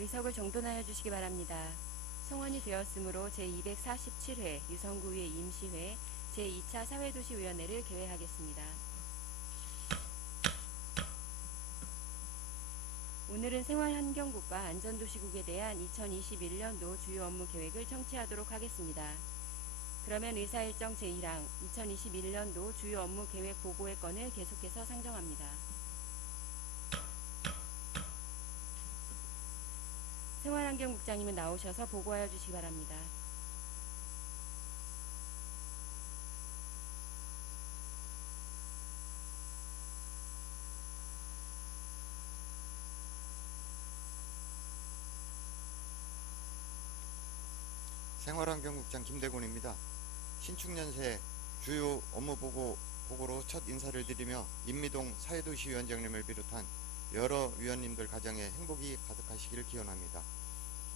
의석을 정돈하여 주시기 바랍니다. 성원이 되었으므로 제247회 유성구의 임시회 제2차 사회도시위원회를 개회하겠습니다. 오늘은 생활환경국과 안전도시국에 대한 2021년도 주요 업무 계획을 청취하도록 하겠습니다. 그러면 의사일정 제1항 2021년도 주요 업무 계획 보고의 건을 계속해서 상정합니다. 생활환경국장님은 나오셔서 보고하여 주시기 바랍니다. 생활환경국장 김대곤입니다. 신축년새 주요 업무 보고로 첫 인사를 드리며 임미동 사회도시위원장님을 비롯한 여러 위원님들 가정에 행복이 가득하시길 기원합니다.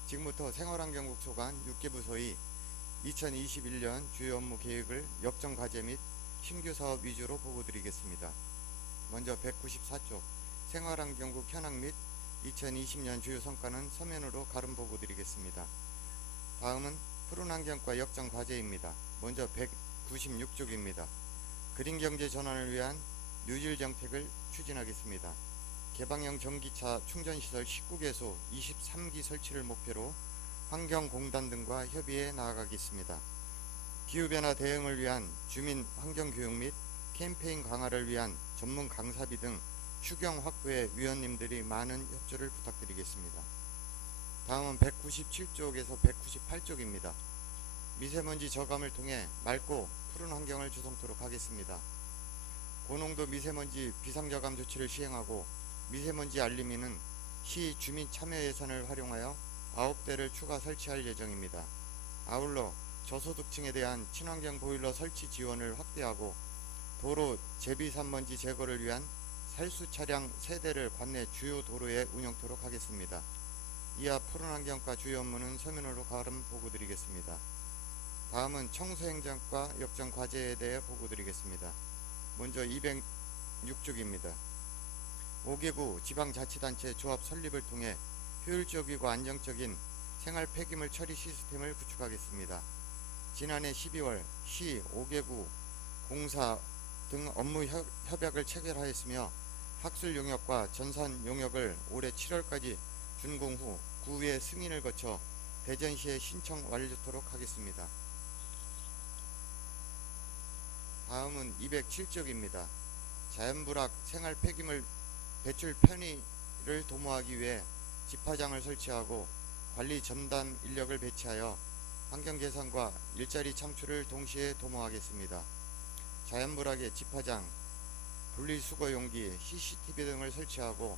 지금부터 생활환경국 소관 6개 부서의 2021년 주요 업무 계획을 역정 과제 및 신규 사업 위주로 보고드리겠습니다. 먼저 194쪽 생활환경국 현황 및 2020년 주요 성과는 서면으로 가름 보고드리겠습니다. 다음은 푸른환경과 역정 과제입니다. 먼저 196쪽입니다. 그린경제 전환을 위한 뉴질 정책을 추진하겠습니다. 개방형 전기차 충전시설 19개소 23기 설치를 목표로 환경공단 등과 협의해 나아가겠습니다. 기후변화 대응을 위한 주민 환경교육 및 캠페인 강화를 위한 전문 강사비 등 추경 확보에 위원님들이 많은 협조를 부탁드리겠습니다. 다음은 197쪽에서 198쪽입니다. 미세먼지 저감을 통해 맑고 푸른 환경을 조성토록 하겠습니다. 고농도 미세먼지 비상저감 조치를 시행하고 미세먼지 알림이는 시 주민 참여 예산을 활용하여 9대를 추가 설치할 예정입니다. 아울러 저소득층에 대한 친환경 보일러 설치 지원을 확대하고 도로 제비산먼지 제거를 위한 살수 차량 3대를 관내 주요 도로에 운영토록 하겠습니다. 이하 푸른환경과 주요 업무는 서면으로 가름 보고드리겠습니다. 다음은 청소행정과 역정 과제에 대해 보고드리겠습니다. 먼저 206쪽입니다. 5개구 지방자치단체 조합 설립을 통해 효율적이고 안정적인 생활 폐기물 처리 시스템을 구축하겠습니다. 지난해 12월 시 5개구 공사 등 업무 협약을 체결하였으며 학술 용역과 전산 용역을 올해 7월까지 준공 후 구의 승인을 거쳐 대전시에 신청 완료토록 하겠습니다. 다음은 207쪽입니다. 자연불악 생활 폐기물 배출 편의를 도모하기 위해 집화장을 설치하고 관리 전담 인력을 배치하여 환경 개선과 일자리 창출을 동시에 도모하겠습니다. 자연불악의 집화장, 분리수거 용기, CCTV 등을 설치하고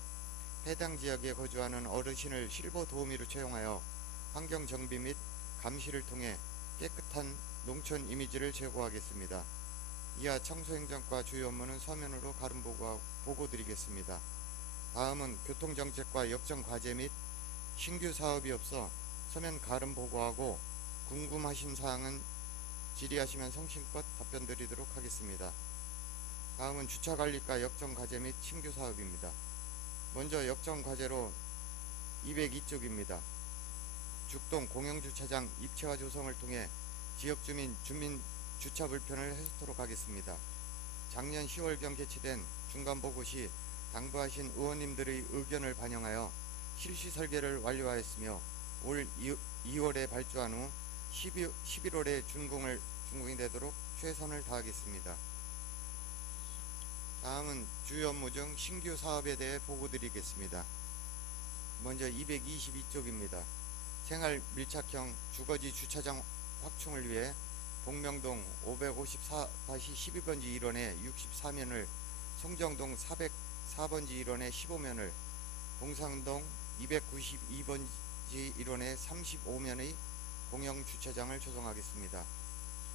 해당 지역에 거주하는 어르신을 실버 도우미로 채용하여 환경 정비 및 감시를 통해 깨끗한 농촌 이미지를 제고하겠습니다. 이하 청소행정과 주요 업무는 서면으로 가름 보고드리겠습니다. 다음은 교통정책과 역정 과제 및 신규 사업이 없어 서면 가름 보고하고 궁금하신 사항은 질의하시면 성심껏 답변 드리도록 하겠습니다. 다음은 주차관리과 역정 과제 및 신규 사업입니다. 먼저 역정 과제로 202쪽입니다. 죽동 공영주차장 입체화 조성을 통해 지역 주민 주차 불편을 해소토록 하겠습니다. 작년 10월경 개최된 중간보고 시 당부하신 의원님들의 의견을 반영하여 실시 설계를 완료하였으며 올 2월에 발주한 후 11월에 준공이 되도록 최선을 다하겠습니다. 다음은 주요 업무 중 신규 사업에 대해 보고드리겠습니다. 먼저 222쪽입니다. 생활 밀착형 주거지 주차장 확충을 위해 복명동 554-12번지 1원에 64면을, 송정동 404번지 1원에 15면을, 동상동 292번지 1원에 35면의 공영주차장을 조성하겠습니다.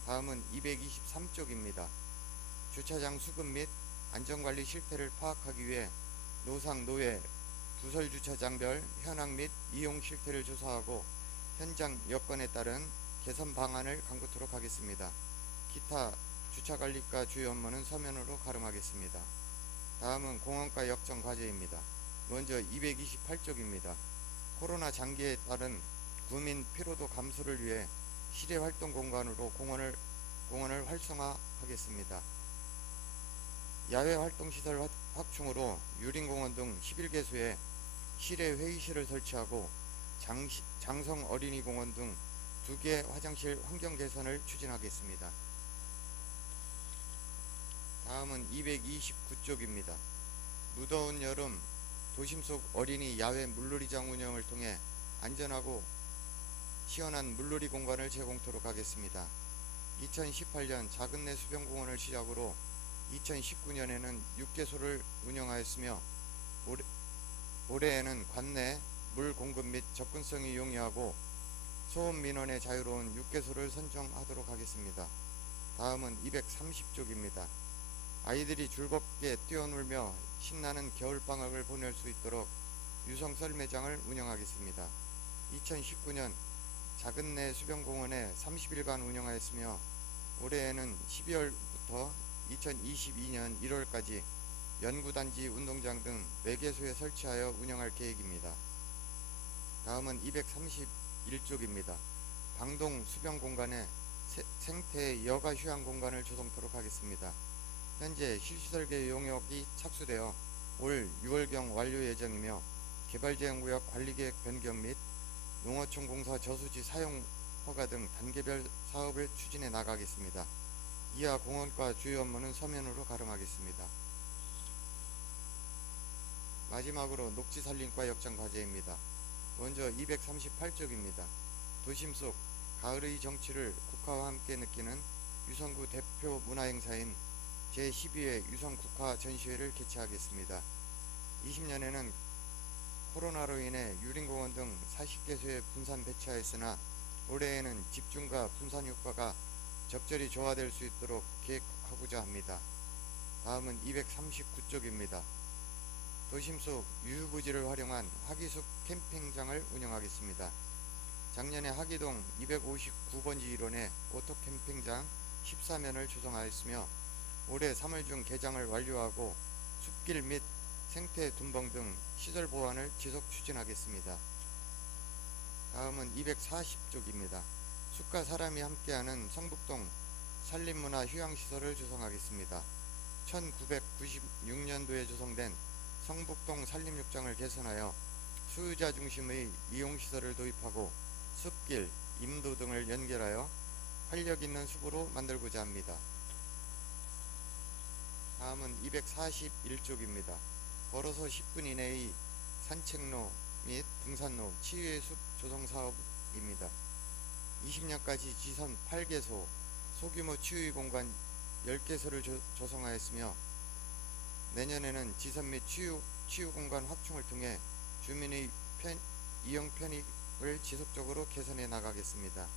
다음은 223쪽입니다. 주차장 수급 및 안전관리 실태를 파악하기 위해 노상, 노외, 부설주차장별 현황 및 이용 실태를 조사하고 현장 여건에 따른 개선 방안을 강구토록 하겠습니다. 기타 주차관리과 주요 업무는 서면으로 가름하겠습니다. 다음은 공원과 역정 과제입니다. 먼저 228쪽입니다. 코로나 장기에 따른 구민 피로도 감소를 위해 실외 활동 공간으로 공원을 활성화하겠습니다. 야외 활동 시설 확충으로 유림공원 등 11개소에 실외 회의실을 설치하고 장성 어린이공원 등 2개 화장실 환경 개선을 추진하겠습니다. 다음은 229쪽입니다. 무더운 여름 도심 속 어린이 야외 물놀이장 운영을 통해 안전하고 시원한 물놀이 공간을 제공토록 하겠습니다. 2018년 작은내 수변공원을 시작으로 2019년에는 6개소를 운영하였으며 올해에는 관내 물 공급 및 접근성이 용이하고 소음 민원의 자유로운 6개소를 선정하도록 하겠습니다. 다음은 230쪽입니다. 아이들이 즐겁게 뛰어놀며 신나는 겨울방학을 보낼 수 있도록 유성 썰매장을 운영하겠습니다. 2019년 작은내 수변공원에 30일간 운영하였으며 올해에는 12월부터 2022년 1월까지 연구단지 운동장 등 4개소에 설치하여 운영할 계획입니다. 다음은 231쪽입니다. 방동 수변공간에 생태 여가 휴양 공간을 조성토록 하겠습니다. 현재 실시설계 용역이 착수되어 올 6월경 완료 예정이며 개발제한구역 관리계획 변경 및 농어촌 공사 저수지 사용 허가 등 단계별 사업을 추진해 나가겠습니다. 이하 공원과 주요 업무는 서면으로 가름하겠습니다. 마지막으로 녹지산림과 역장 과제입니다. 먼저 238쪽입니다. 도심 속 가을의 정취를 국화와 함께 느끼는 유성구 대표 문화행사인 제12회 유성국화 전시회를 개최하겠습니다. 20년에는 코로나로 인해 유림공원 등 40개소에 분산 배치하였으나 올해에는 집중과 분산 효과가 적절히 조화될 수 있도록 계획하고자 합니다. 다음은 239쪽입니다. 도심 속 유휴부지를 활용한 하기숲 캠핑장을 운영하겠습니다. 작년에 하기동 259번지 1원에 오토캠핑장 14면을 조성하였으며 올해 3월 중 개장을 완료하고 숲길 및 생태 둔벙 등 시설 보완을 지속 추진하겠습니다. 다음은 240쪽입니다. 숲과 사람이 함께하는 성북동 산림문화 휴양시설을 조성하겠습니다. 1996년도에 조성된 성북동 산림욕장을 개선하여 수유자 중심의 이용시설을 도입하고 숲길, 임도 등을 연결하여 활력있는 숲으로 만들고자 합니다. 다음은 241쪽입니다. 걸어서 10분 이내의 산책로 및 등산로, 치유의 숲 조성 사업입니다. 20년까지 지선 8개소, 소규모 치유 공간 10개소를 조성하였으며 내년에는 지선 및 치유 공간 확충을 통해 주민의 이용 편익을 지속적으로 개선해 나가겠습니다.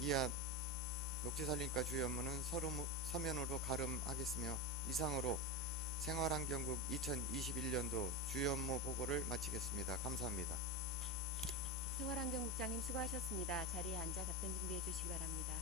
이하 녹지산림과 주요 업무는 서면으로 가름하겠으며 이상으로 생활환경국 2021년도 주요 업무 보고를 마치겠습니다. 감사합니다. 생활환경국장님 수고하셨습니다. 자리에 앉아 답변 준비해 주시기 바랍니다.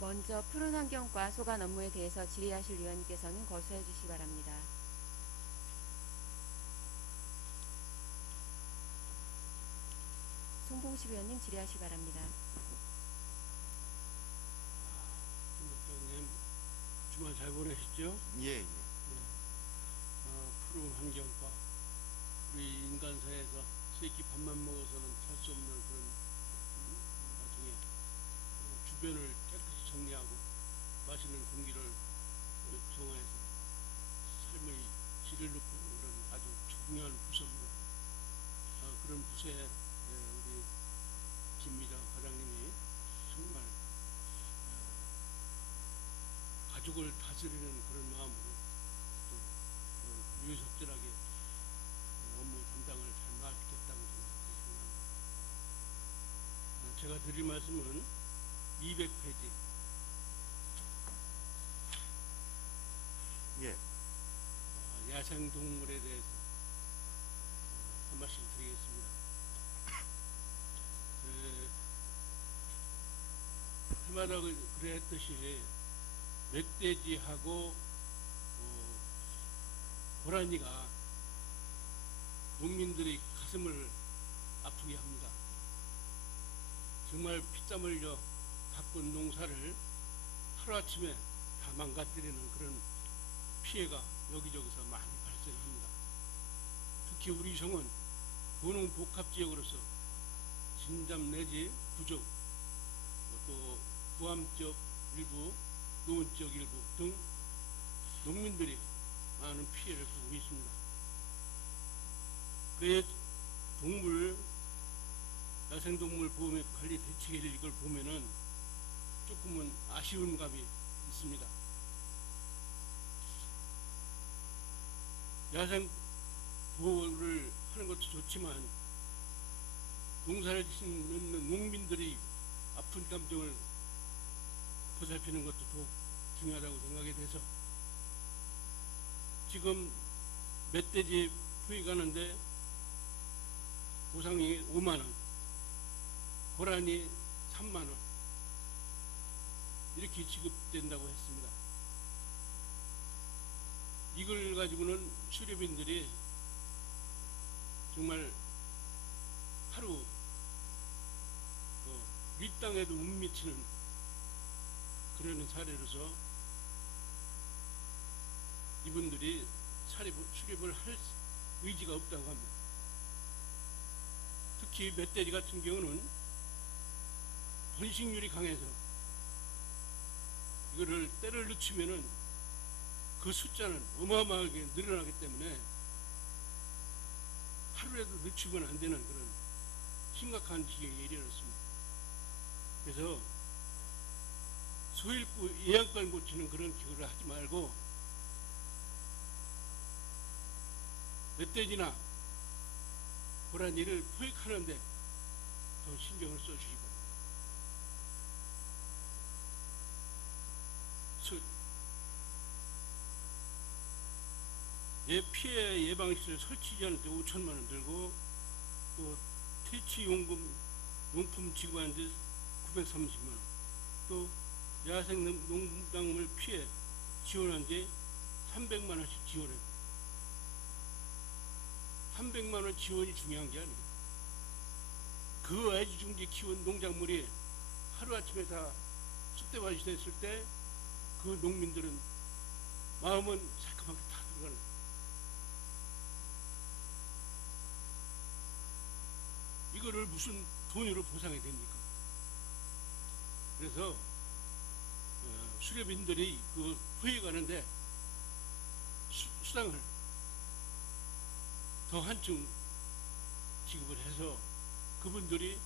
먼저 푸른 환경과 소관 업무에 대해서 질의하실 위원님께서는 거수해 주시기 바랍니다. 송봉식 위원님 질의하시기 바랍니다. 국장님 주말 잘 보내셨죠? 예. 푸른 환경과 우리 인간 사회에서 세끼 밥만 먹어서는 살 수 없는 그런 나중에 주변을 깨끗이 정리하고 마시는 공기를 구성해서 삶의 질을 높이는 그런 아주 중요한 부서입니다. 그런 부서에 우리 김미자 과장님이 정말 가족을 다스리는 그런 마음으로 또 유유석절하게 업무 담당을 잘 맡겠다고 생각합니다. 제가 드릴 말씀은 200페이지 예. 야생동물에 대해서 한 말씀 드리겠습니다. 해마다 그랬듯이 멧돼지하고 고라니가 농민들의 가슴을 아프게 합니다. 정말 피땀 흘려 가꾼 농사를 하루아침에 다 망가뜨리는 그런 피해가 여기저기서 많이 발생합니다. 특히 우리 성은 고농복합지역으로서 진잠 내지 부족, 또 부암 지역 일부, 노원 지역 일부 등 농민들이 많은 피해를 보고 있습니다. 그의 야생동물 보호및 관리 대책을 이걸 보면은 조금은 아쉬운 감이 있습니다. 야생 보호를 하는 것도 좋지만 농사를 짓는 농민들이 아픈 감정을 보살피는 것도 더욱 중요하다고 생각이 돼서 지금 멧돼지 부익하는데 보상이 5만원, 고라니 3만원 이렇게 지급된다고 했습니다. 이걸 가지고는 수렵인들이 정말 하루 밀당에도 못 미치는 그런 사례로서 이분들이 수렵을 할 의지가 없다고 합니다. 특히 멧돼지 같은 경우는 번식률이 강해서 이거를 때를 늦추면은 그 숫자는 어마어마하게 늘어나기 때문에 하루라도 늦추면 안 되는 그런 심각한 지경에 이르렀습니다. 그래서 소일구 예양간 고치는 그런 기구를 하지 말고 멧돼지나 고라니를 포획하는데 더 신경을 써주시기 바랍니다. 피해 예방시설 설치하는데 5천만 원 들고 또 퇴치용품 지급하는데 930만 원, 또 야생 농작물 피해 지원하는데 300만 원씩 지원해요. 300만 원 지원이 중요한 게 아니에요. 그 애지중지 키운 농작물이 하루아침에 다 쑥대밭이 됐을 때 그 농민들은 마음은 살끔하게 다 들어가는 거예요. 이거를 무슨 돈으로 보상이 됩니까? 그래서 수렵인들이 그 포획하는데 수당을 더 한층 지급을 해서 그분들이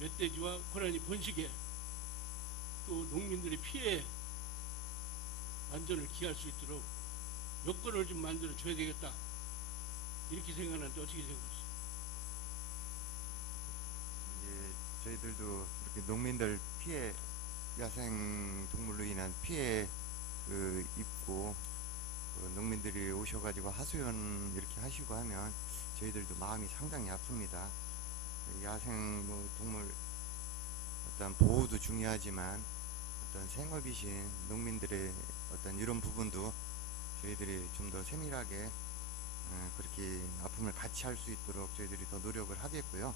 멧돼지와 고라니 번식에 또 농민들의 피해 완전을 기할 수 있도록 여건을 좀 만들어 줘야 되겠다, 이렇게 생각하는데 어떻게 생각하세요? 저희들도 이렇게 농민들 피해, 야생 동물로 인한 피해 입고 농민들이 오셔가지고 하소연 이렇게 하시고 하면 저희들도 마음이 상당히 아픕니다. 야생 동물 어떤 보호도 중요하지만 어떤 생업이신 농민들의 어떤 이런 부분도 저희들이 좀 더 세밀하게 그렇게 아픔을 같이 할 수 있도록 저희들이 더 노력을 하겠고요.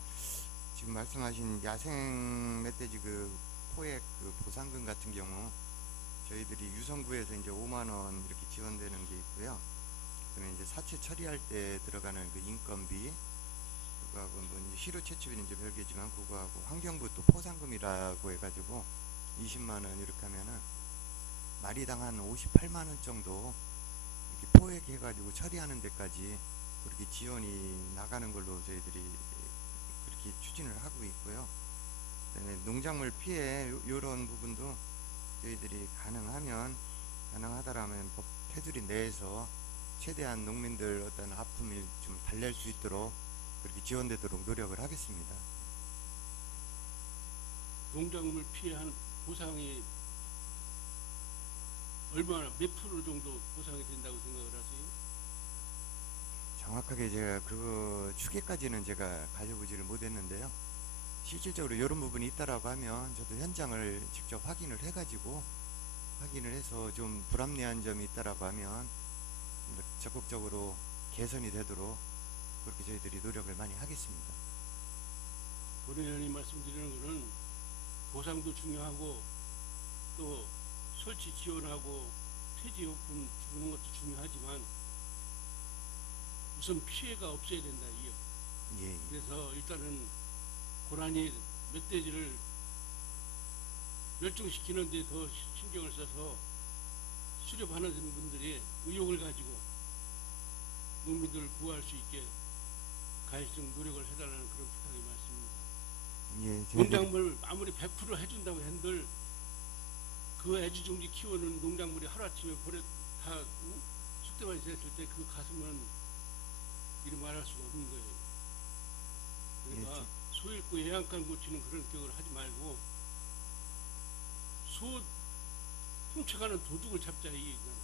지금 말씀하신 야생 멧돼지 포획 보상금 같은 경우 저희들이 유성구에서 이제 5만 원 이렇게 지원되는 게 있고요. 그다음에 이제 사체 처리할 때 들어가는 인건비, 그거하고 이제 시료 채취비는 이제 별개지만 그거하고 환경부 또 포상금이라고 해가지고 20만 원 이렇게 하면은 마리당 한 58만 원 정도 이렇게 포획해가지고 처리하는 데까지 그렇게 지원이 나가는 걸로 저희들이 그렇게 추진을 하고 있고요. 그다음에 농작물 피해 이런 부분도 저희들이 가능하다라면 법 테두리 내에서 최대한 농민들 어떤 아픔을 좀 달랠 수 있도록 그렇게 지원되도록 노력을 하겠습니다. 농작물 피해한 보상이 얼마나 몇 프로 정도 보상이 된다고 생각을 하세요? 정확하게 제가 그 추계까지는 제가 가려보지를 못했는데요. 실질적으로 이런 부분이 있다라고 하면 저도 현장을 직접 확인을 해가지고 확인을 해서 좀 불합리한 점이 있다라고 하면 적극적으로 개선이 되도록 그렇게 저희들이 노력을 많이 하겠습니다. 본의원이 말씀드리는 것은 보상도 중요하고 또 설치 지원하고 퇴지요금 주는 것도 중요하지만 우선 피해가 없어야 된다 이요. 예, 그래서 일단은 고라니 멧돼지를 멸종시키는 데 더 신경을 써서 수렵하는 분들이 의욕을 가지고 농민들을 구할 수 있게 가시적 노력을 해달라는 그런 부탁이 많습니다. 예, 저희들이 농작물 아무리 100% 해준다고 한들 그 애지중지 키우는 농작물이 하루아침에 버려 다 쑥대밭이 됐을 때 그 가슴은 이리 말할 수가 없는 거예요. 그러니까 소 잃고 애양간 고치는 그런 기억을 하지 말고 소 훔쳐가는 도둑을 잡자 이 얘기는.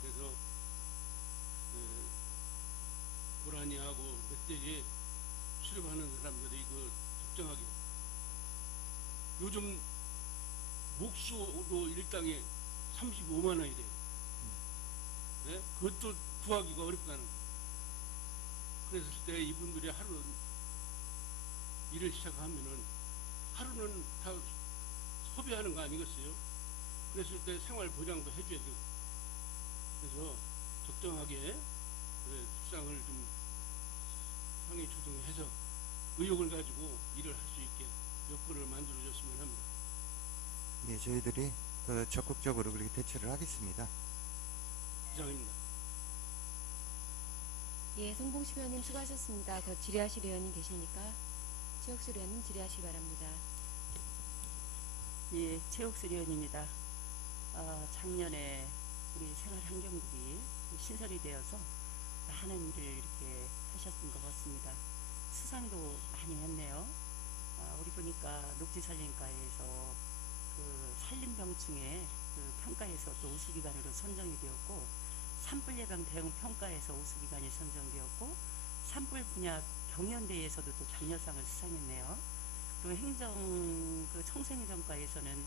그래서 고라니하고 멧돼지 수렵하는 사람들이 그 적정하게 요즘 목수도 일당에 35만 원이래요. 네? 그것도 구하기가 어렵다는 거예요. 그랬을 때 이분들이 하루 일을 시작하면은 하루는 다 소비하는 거 아니겠어요? 그랬을 때 생활 보장도 해줘야 되고. 그래서 적정하게 수상을 좀 상위 조정해서 의욕을 가지고 일을 할 수 있게 여건을 만들어줬으면 합니다. 예, 저희들이 더 적극적으로 그렇게 대처를 하겠습니다. 이상입니다. 예, 송봉식 의원님 수고하셨습니다. 더 질의하실 의원님 계십니까? 최옥수 의원님 질의하시기 바랍니다. 예, 최옥수 의원입니다. 작년에 우리 생활환경국이 신설이 되어서 많은 일을 이렇게 하셨던 것 같습니다. 수상도 많이 했네요. 우리 보니까 녹지산림과에서 그 산림병충해 그 평가에서 또 우수기관으로 선정이 되었고, 산불 예방 대응 평가에서 우수기관이 선정되었고, 산불 분야 경연대회에서도 또 장려상을 수상했네요. 그리고 행정 그 청소행정과에서는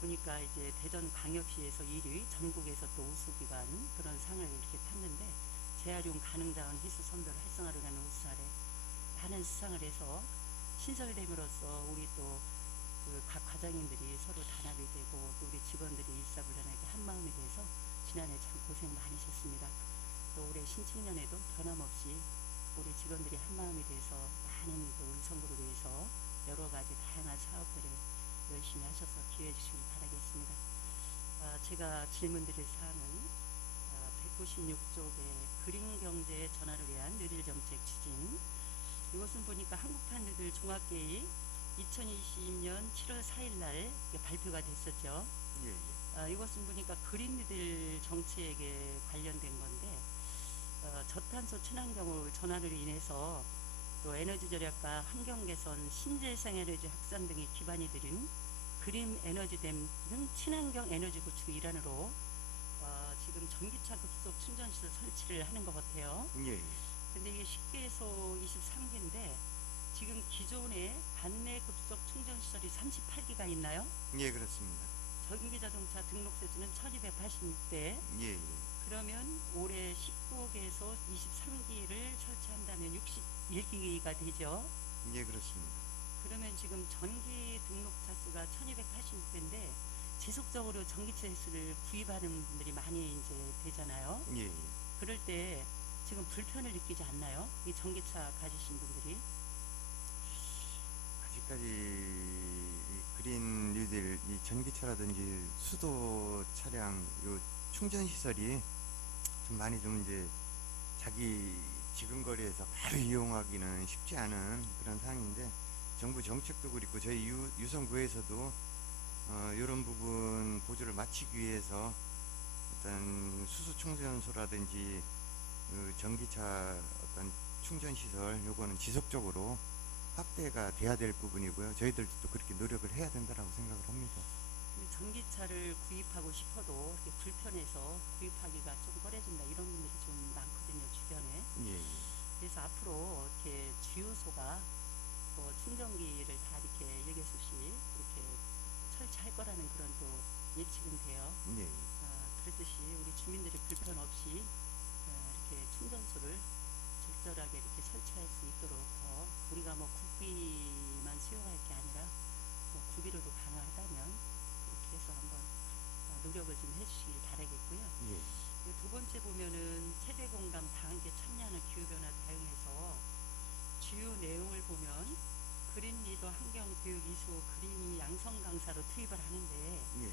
보니까 이제 대전광역시에서 1위, 전국에서 또 우수기관 그런 상을 이렇게 탔는데, 재활용 가능자원 희수 선별 활성화를 하는 우수 사례 많은 수상을 해서 신설됨으로써 우리 또 그 각 과장님들이 서로 단합이 되고 또 우리 직원들이 일사불란하게 한 마음이 돼서 지난해 참 고생 많으셨습니다. 또 올해 신축년에도 변함없이 우리 직원들이 한 마음이 돼서 많은 그 우리 선거를 위해서 여러 가지 다양한 사업들을 열심히 하셔서 기회해 주시길 바라겠습니다. 제가 질문드릴 사항은 196쪽의 그린경제 전환을 위한 느릴정책 추진, 이것은 보니까 한국판느들 종합계획 2020년 7월 4일 날 발표가 됐었죠. 예, 예. 이것은 보니까 그린니들 정책에 관련된 건데, 저탄소 친환경으로 전환으로 인해서 또 에너지 절약과 환경 개선, 신재생 에너지 확산 등이 기반이 되는 그린 에너지댐 등 친환경 에너지 구축 일환으로 지금 전기차 급속 충전시설 설치를 하는 것 같아요. 예, 예. 근데 이게 10개에서 23개인데 지금 기존에 반내 급속 충전시설이 38개가 있나요? 예, 그렇습니다. 전기자동차 등록세수는 1286대. 예, 예. 그러면 올해 19개에서 23기를 설치한다면 61기가 되죠. 예, 그렇습니다. 그러면 지금 전기 등록차 수가 1286대인데 지속적으로 전기차 수를 구입하는 분들이 많이 이제 되잖아요. 예, 예. 그럴 때 지금 불편을 느끼지 않나요? 이 전기차 가지신 분들이? 아직까지 이 그린 뉴딜, 이 전기차라든지 수도 차량 요 충전 시설이 좀 많이 좀 이제 자기 지근거리에서 바로 이용하기는 쉽지 않은 그런 상황인데, 정부 정책도 그렇고 저희 유성구에서도 이런 부분 보조를 맞추기 위해서 어떤 수소 충전소라든지 전기차 어떤 충전 시설 요거는 지속적으로 확대가 돼야 될 부분이고요. 저희들도 또 그렇게 노력을 해야 된다라고 생각을 합니다. 전기차를 구입하고 싶어도 이렇게 불편해서 구입하기가 좀 꺼려진다 이런 분들이 좀 많거든요 주변에. 예, 예. 그래서 앞으로 이렇게 주유소가 또 충전기를 다 이렇게 여객수시 이렇게 설치할 거라는 그런 또 예측은 돼요. 예, 예. 그렇듯이 우리 주민들이 불편 없이 이렇게 충전소를 적절하게 이렇게 설치할 수 있도록 더 우리가 뭐 국비만 수용할 게 아니라 뭐 구비로도 가능하다면 그렇게 해서 한번 노력을 좀 해주시길 바라겠고요. 예. 두 번째 보면은 세대 공감 다함께 참여하는 기후변화 대응에서 주요 내용을 보면 그린 리더 환경교육 이수 그린이 양성 강사로 투입을 하는데 예,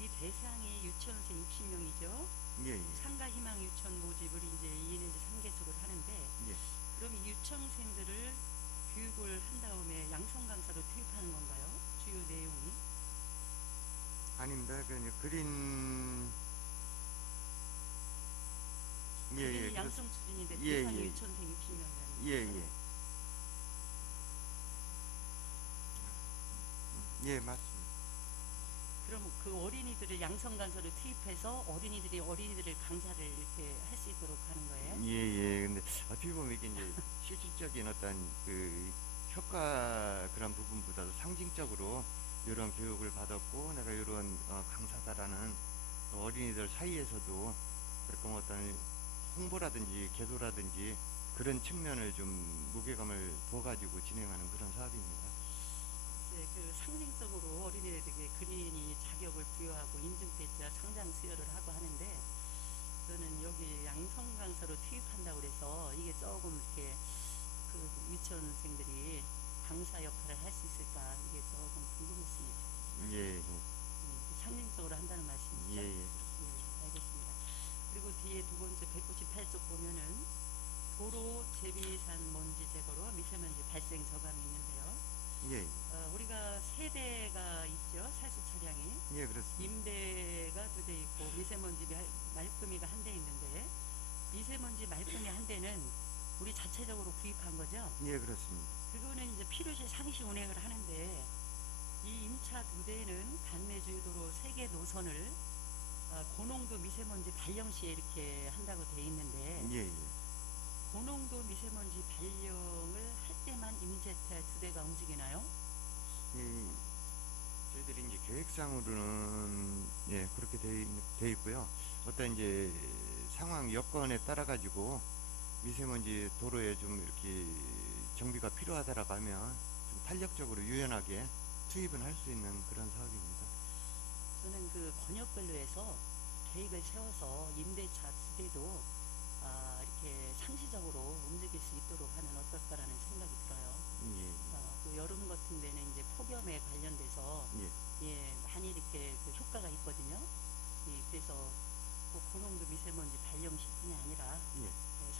이 대상이 유치원생 60명이죠. 예, 예. 상가 희망 유치원 모집을 이제 2 내지 3개속을 하는데 예. 그럼 이 유치원생들을 교육을 한 다음에 양성 강사로 투입하는 건가요? 주요 내용이? 아닙니다. 그린 예, 예. 그린이 양성 추진인데 예, 대상이 예. 유치원생 60명이라는 예, 예. 예, 맞습니다. 그럼 그 어린이들을 양성 강사로 투입해서 어린이들을 강사를 이렇게 할 수 있도록 하는 거예요? 예, 예. 근데 어떻게 보면 이게 이제 실질적인 어떤 그 효과 그런 부분보다도 상징적으로 이런 교육을 받았고 내가 이런 강사다라는 어린이들 사이에서도 그렇게 어떤 홍보라든지 계도라든지 그런 측면을 좀 무게감을 둬가지고 진행하는 그런 사업입니다. 네, 그 상징적으로 어린이들에게 그린이 자격을 부여하고 인증 배지와 상장 수여를 하고 하는데 저는 여기 양성 강사로 투입한다고 그래서 이게 조금 이렇게 그 유치원생들이 강사 역할을 할 수 있을까 이게 조금 궁금했습니다. 예, 상징적으로 한다는 말씀이시죠? 예, 예. 네, 알겠습니다. 그리고 뒤에 두 번째 198쪽 보면은 도로 제비산 먼지 제거로 미세먼지 발생 저감이 있는데요. 예, 우리가 세 대가 있죠. 사수 차량이. 예, 그렇습니다. 임대가 2대 있고 미세먼지 말끔이가 1대 있는데 미세먼지 말끔이 1대는 우리 자체적으로 구입한 거죠. 예, 그렇습니다. 그거는 이제 필요시 상시 운행을 하는데 이 임차 2대는 관내주유도로 3개 노선을 고농도 미세먼지 발령 시에 이렇게 한다고 돼 있는데 예, 예. 고농도 미세먼지 발령을 할 때만 임대차 2대가 움직이나요? 예, 저희들이 이제 계획상으로는 예 그렇게 돼 있고요. 어떤 이제 상황 여건에 따라 가지고 미세먼지 도로에 좀 이렇게 정비가 필요하다라고 하면 좀 탄력적으로 유연하게 투입은 할 수 있는 그런 사업입니다. 저는 그 번역별로 해서 계획을 세워서 임대차 2대도 이렇게 상시적으로 움직일 수 있도록 하면 어떨까라는 생각이 들어요. 예, 또 여름 같은 데는 이제 폭염에 관련돼서 예, 많이 이렇게 그 효과가 있거든요. 그래서 꼭 고농도 미세먼지 발령 시뿐이 아니라 예.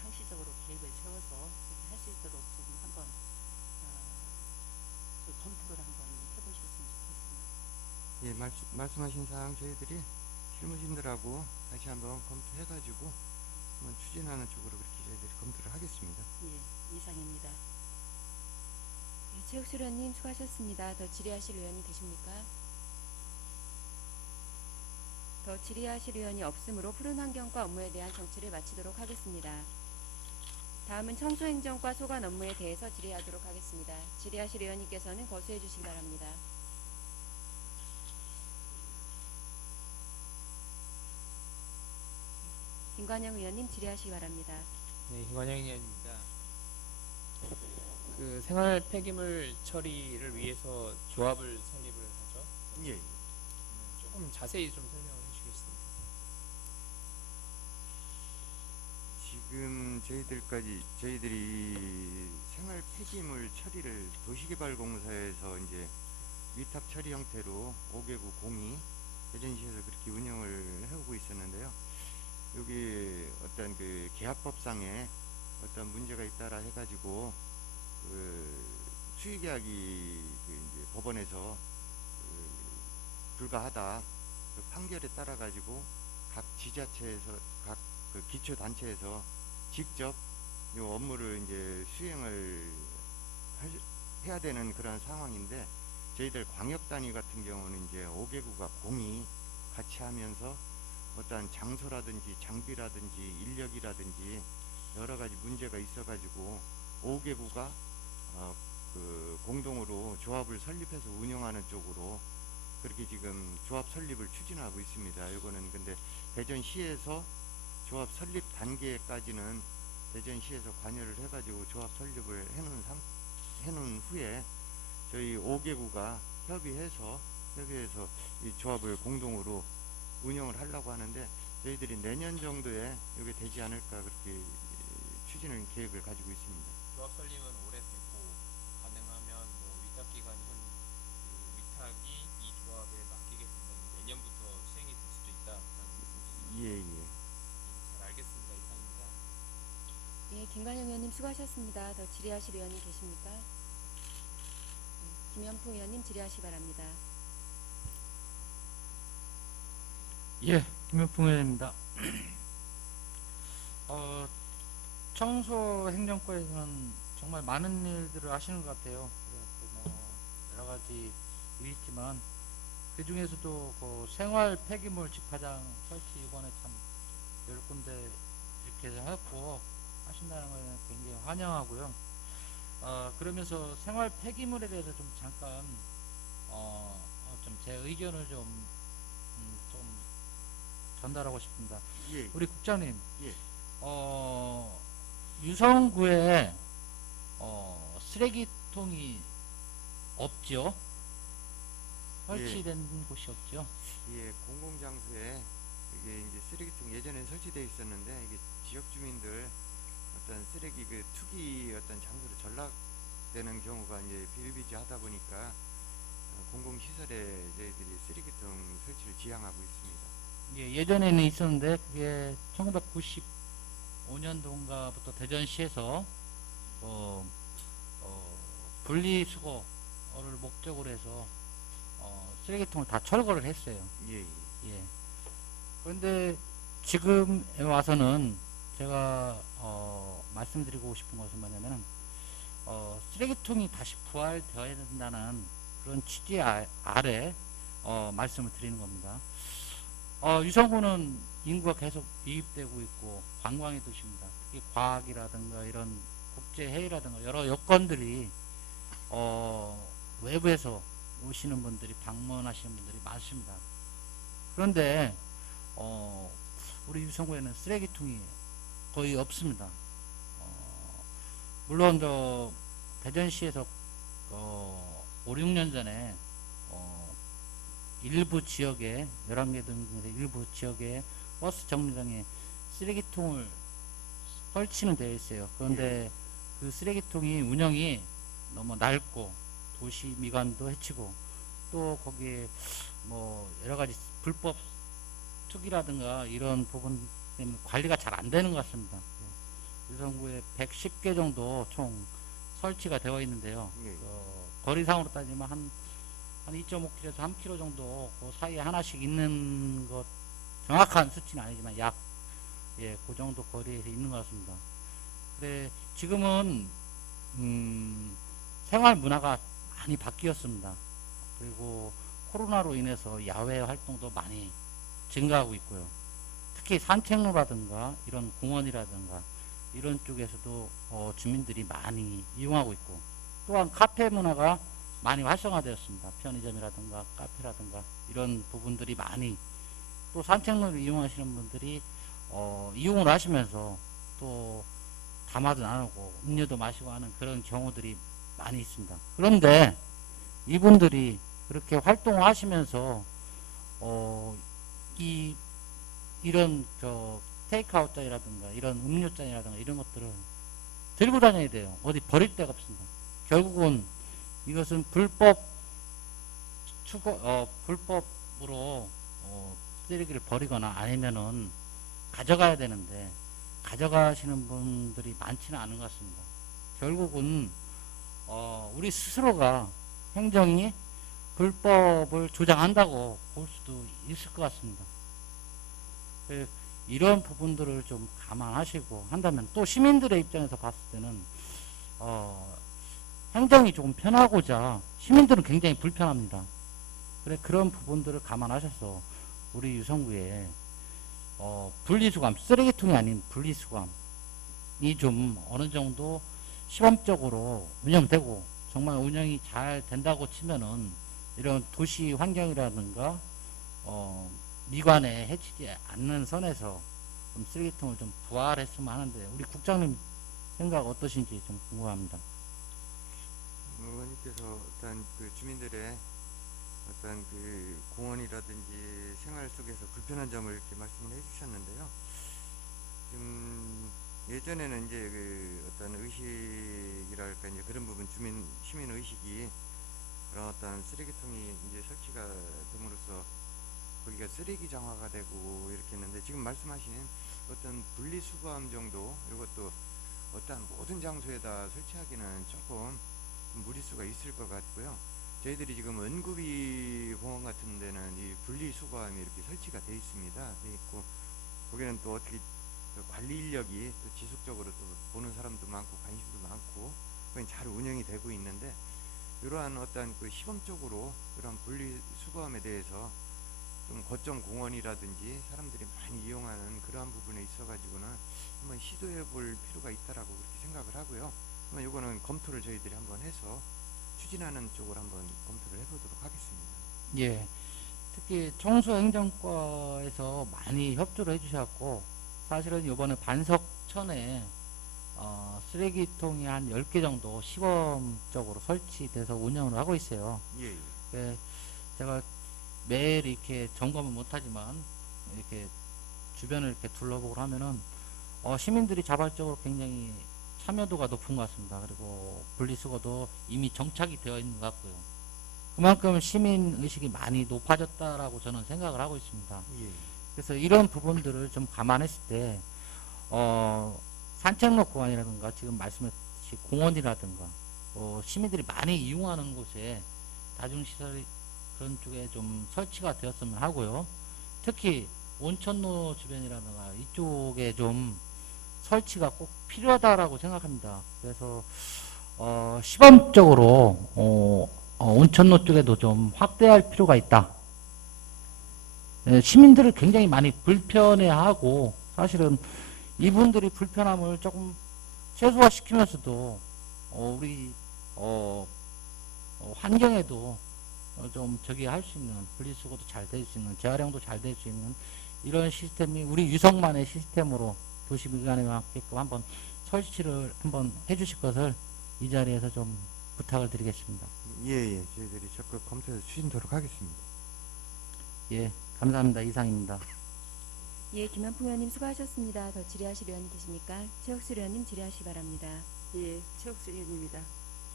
상시적으로 계획을 세워서 이렇게 할 수 있도록 좀 한번 그 검토를 한번 해보셨으면 좋겠습니다. 예, 말씀하신 사항 저희들이 실무진들하고 다시 한번 검토해가지고 한번 추진하는 쪽으로 그렇게 저희들이 검토를 하겠습니다. 예, 이상입니다. 네, 체육수련님 수고하셨습니다. 더 질의하실 의원이 계십니까? 더 질의하실 의원이 없으므로 푸른환경과 업무에 대한 정치를 마치도록 하겠습니다. 다음은 청소행정과 소관 업무에 대해서 질의하도록 하겠습니다. 질의하실 의원님께서는 거수해 주시기 바랍니다. 김관영 의원님 질의하시기 바랍니다. 네, 김관영 의원입니다. 그 생활 폐기물 처리를 위해서 조합을 설립을 하죠. 예, 조금 자세히 좀 설명을 해주시겠습니까? 지금 저희들이 생활 폐기물 처리를 도시개발공사에서 이제 위탁 처리 형태로 5개구 공이 대전시에서 그렇게 운영을 해오고 있었는데요. 여기 어떤 그 계약법상에 어떤 문제가 있다라 해가지고 그 수의계약이 그 이제 법원에서 불가하다 그 판결에 따라 가지고 각 지자체에서 각 그 기초단체에서 직접 이 업무를 이제 수행을 해야 되는 그런 상황인데 저희들 광역단위 같은 같은 경우는 이제 5개구가 공이 같이 하면서 어떠한 장소라든지 장비라든지 인력이라든지 여러 가지 문제가 있어가지고 5개구가 그 공동으로 조합을 설립해서 운영하는 쪽으로 그렇게 지금 조합 설립을 추진하고 있습니다. 이거는 근데 대전시에서 조합 설립 단계까지는 대전시에서 관여를 해가지고 조합 설립을 해놓은 후에 저희 5개구가 협의해서 이 조합을 공동으로 운영을 하려고 하는데 저희들이 내년 정도에 이게 되지 않을까 그렇게 추진을 계획을 가지고 있습니다. 조합 설립은 올해 되고 가능하면 뭐 위탁 기간 그 위탁이 이 조합에 맡기게 된다면 내년부터 시행이 될 수도 있다라는 말씀이시죠? 예. 잘 알겠습니다. 이상입니다. 예, 김관영 의원님 수고하셨습니다. 더 질의하실 의원님 계십니까? 김현풍 의원님 질의하시 바랍니다. 예, 김현풍 의원입니다. 청소행정과에서는 정말 많은 일들을 하시는 것 같아요. 그래갖고 뭐 여러 가지 일이 있지만 그 중에서도 그 생활 폐기물 집화장 설치 이번에 참 10군데 이렇게 하고 하신다는 거는 굉장히 환영하고요. 그러면서 생활 폐기물에 대해서 좀 잠깐 좀 제 의견을 좀 전달하고 싶습니다. 예. 우리 국장님, 예. 유성구에 쓰레기통이 없죠? 설치된 곳이 없죠? 예, 공공장소에 이게 이제 쓰레기통 예전에 설치되어 있었는데 이게 지역 주민들 어떤 쓰레기 그 투기 어떤 장소로 전락되는 경우가 이제 비일비재하다 보니까 공공시설에 저희들이 쓰레기통 설치를 지향하고 있습니다. 예, 예전에는 있었는데 그게 1995년도인가부터 대전시에서 분리수거를 목적으로 해서 쓰레기통을 다 철거를 했어요. 예. 예. 그런데 지금 와서는 제가 말씀드리고 싶은 것은 뭐냐면은 쓰레기통이 다시 부활되어야 된다는 그런 취지 아래 말씀을 드리는 겁니다. 유성구는 인구가 계속 유입되고 있고 관광의 도시입니다. 특히 과학이라든가 이런 국제회의라든가 여러 여건들이 외부에서 오시는 분들이 방문하시는 분들이 많습니다. 그런데 우리 유성구에는 쓰레기통이 거의 없습니다. 물론 저 대전시에서 5, 6년 전에 일부 지역에 11개 등에서 일부 지역에 버스 정류장에 쓰레기통을 설치는 되어 있어요. 그런데 그 쓰레기통이 운영이 너무 낡고 도시 미관도 해치고 또 거기에 뭐 여러 가지 불법 투기라든가 이런 부분 때문에 관리가 잘 안 되는 것 같습니다. 유성구에 110개 정도 총 설치가 되어 있는데요. 거리상으로 따지면 한 2.5km에서 3km 정도 그 사이에 하나씩 있는 것, 정확한 수치는 아니지만 약 그 정도 거리에서 있는 것 같습니다. 그래 지금은 생활 문화가 많이 바뀌었습니다. 그리고 코로나로 인해서 야외 활동도 많이 증가하고 있고요. 특히 산책로라든가 이런 공원이라든가 이런 쪽에서도 주민들이 많이 이용하고 있고, 또한 카페 문화가 많이 활성화되었습니다. 편의점이라든가 카페라든가 이런 부분들이 많이, 또 산책로를 이용하시는 분들이 이용을 하시면서 또 담화도 나누고 음료도 마시고 하는 그런 경우들이 많이 있습니다. 그런데 이분들이 그렇게 활동을 하시면서 이런 테이크아웃 잔이라든가 이런 음료 잔이라든가 이런 것들을 들고 다녀야 돼요. 어디 버릴 데가 없습니다. 결국은 이것은 불법으로 쓰레기를 버리거나 아니면은 가져가야 되는데 가져가시는 분들이 많지는 않은 것 같습니다. 결국은 우리 스스로가 행정이 불법을 조장한다고 볼 수도 있을 것 같습니다. 이런 부분들을 좀 감안하시고 한다면, 또 시민들의 입장에서 봤을 때는 행정이 조금 편하고자 시민들은 굉장히 불편합니다. 그래 그런 부분들을 감안하셔서 우리 유성구에 분리수거함, 쓰레기통이 아닌 분리수거함이 좀 어느 정도 시범적으로 운영되고 정말 운영이 잘 된다고 치면은 이런 도시 환경이라든가 미관에 해치지 않는 선에서 좀 쓰레기통을 좀 부활했으면 하는데 우리 국장님 생각 어떠신지 좀 궁금합니다. 의원님께서 어떤 그 주민들의 어떤 그 공원이라든지 생활 속에서 불편한 점을 이렇게 말씀을 해주셨는데요. 지금 예전에는 이제 그 어떤 의식이랄까 이제 그런 부분 시민 의식이 그런 어떤 쓰레기통이 이제 설치가 됨으로써 거기가 쓰레기 장화가 되고 이렇게 했는데 지금 말씀하신 어떤 분리수거함 정도 이것도 어떤 모든 장소에다 설치하기는 조금 무리수가 있을 것 같고요. 저희들이 지금 은구비 공원 같은 데는 이 분리수거함이 이렇게 설치가 돼 있습니다. 돼 있고 거기는 또 어떻게 관리 인력이 또 지속적으로 또 보는 사람도 많고 관심도 많고 그건 잘 운영이 되고 있는데 이러한 어떤 그 시범적으로 이런 분리수거함에 대해서 좀 거점 공원이라든지 사람들이 많이 이용하는 그러한 부분에 있어가지고는 한번 시도해 볼 필요가 있다라고 그렇게 생각을 하고요. 한번 이거는 검토를 저희들이 한번 해서 추진하는 쪽으로 한번 검토를 해보도록 하겠습니다. 예. 특히 청소행정과에서 많이 협조를 해주셨고 사실은 이번에 반석천에 쓰레기통이 한 10개 정도 시범적으로 설치돼서 운영을 하고 있어요. 예, 예. 예, 제가 매일 이렇게 점검은 못하지만 이렇게 주변을 이렇게 둘러보고 하면은 시민들이 자발적으로 굉장히 참여도가 높은 것 같습니다. 그리고 분리수거도 이미 정착이 되어 있는 것 같고요. 그만큼 시민 의식이 많이 높아졌다라고 저는 생각을 하고 있습니다. 예. 그래서 이런 부분들을 좀 감안했을 때 산책로 구간이라든가 지금 말씀하신 공원이라든가 시민들이 많이 이용하는 곳에 다중시설이 그런 쪽에 좀 설치가 되었으면 하고요. 특히 온천로 주변이라든가 이쪽에 좀 설치가 꼭 필요하다라고 생각합니다. 그래서 시범적으로 온천로 쪽에도 좀 확대할 필요가 있다. 예, 시민들을 굉장히 많이 불편해하고 사실은 이분들이 불편함을 조금 최소화시키면서도 우리 환경에도 좀 저기 할 수 있는 분리수거도 잘 될 수 있는 재활용도 잘 될 수 있는 이런 시스템이 우리 유성만의 시스템으로 도시미관에 맞게끔 한번 설치를 한번 해주실 것을 이 자리에서 좀 부탁을 드리겠습니다. 예, 저희들이 적극 검토해서 추진토록 하겠습니다. 예, 감사합니다. 이상입니다. 예, 김한풍 의원님 수고하셨습니다. 더 질의하실 의원님 계십니까? 최혁수 의원님 질의하시기 바랍니다. 예, 최옥수 의원입니다.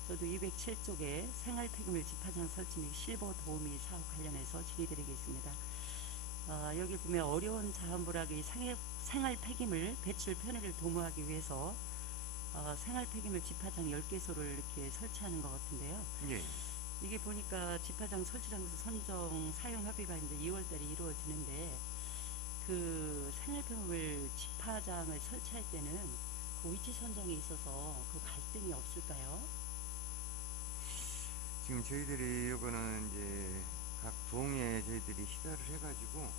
저도 207쪽에 생활폐기물 집화장 설치 및 실버 도우미 사업 관련해서 질의드리겠습니다. 여기 보면 어려운 자원불악의 생활폐기물 배출 편의를 도모하기 위해서 생활폐기물 집화장 10개소를 이렇게 설치하는 것 같은데요. 예. 이게 보니까 집화장 설치 장소 선정 사용 협의가 이제 2월달에 이루어지는데 그 생활폐기물 집화장을 설치할 때는 그 위치 선정에 있어서 그 갈등이 없을까요? 지금 저희들이 이거는 이제 각 동에 저희들이 시달을 해가지고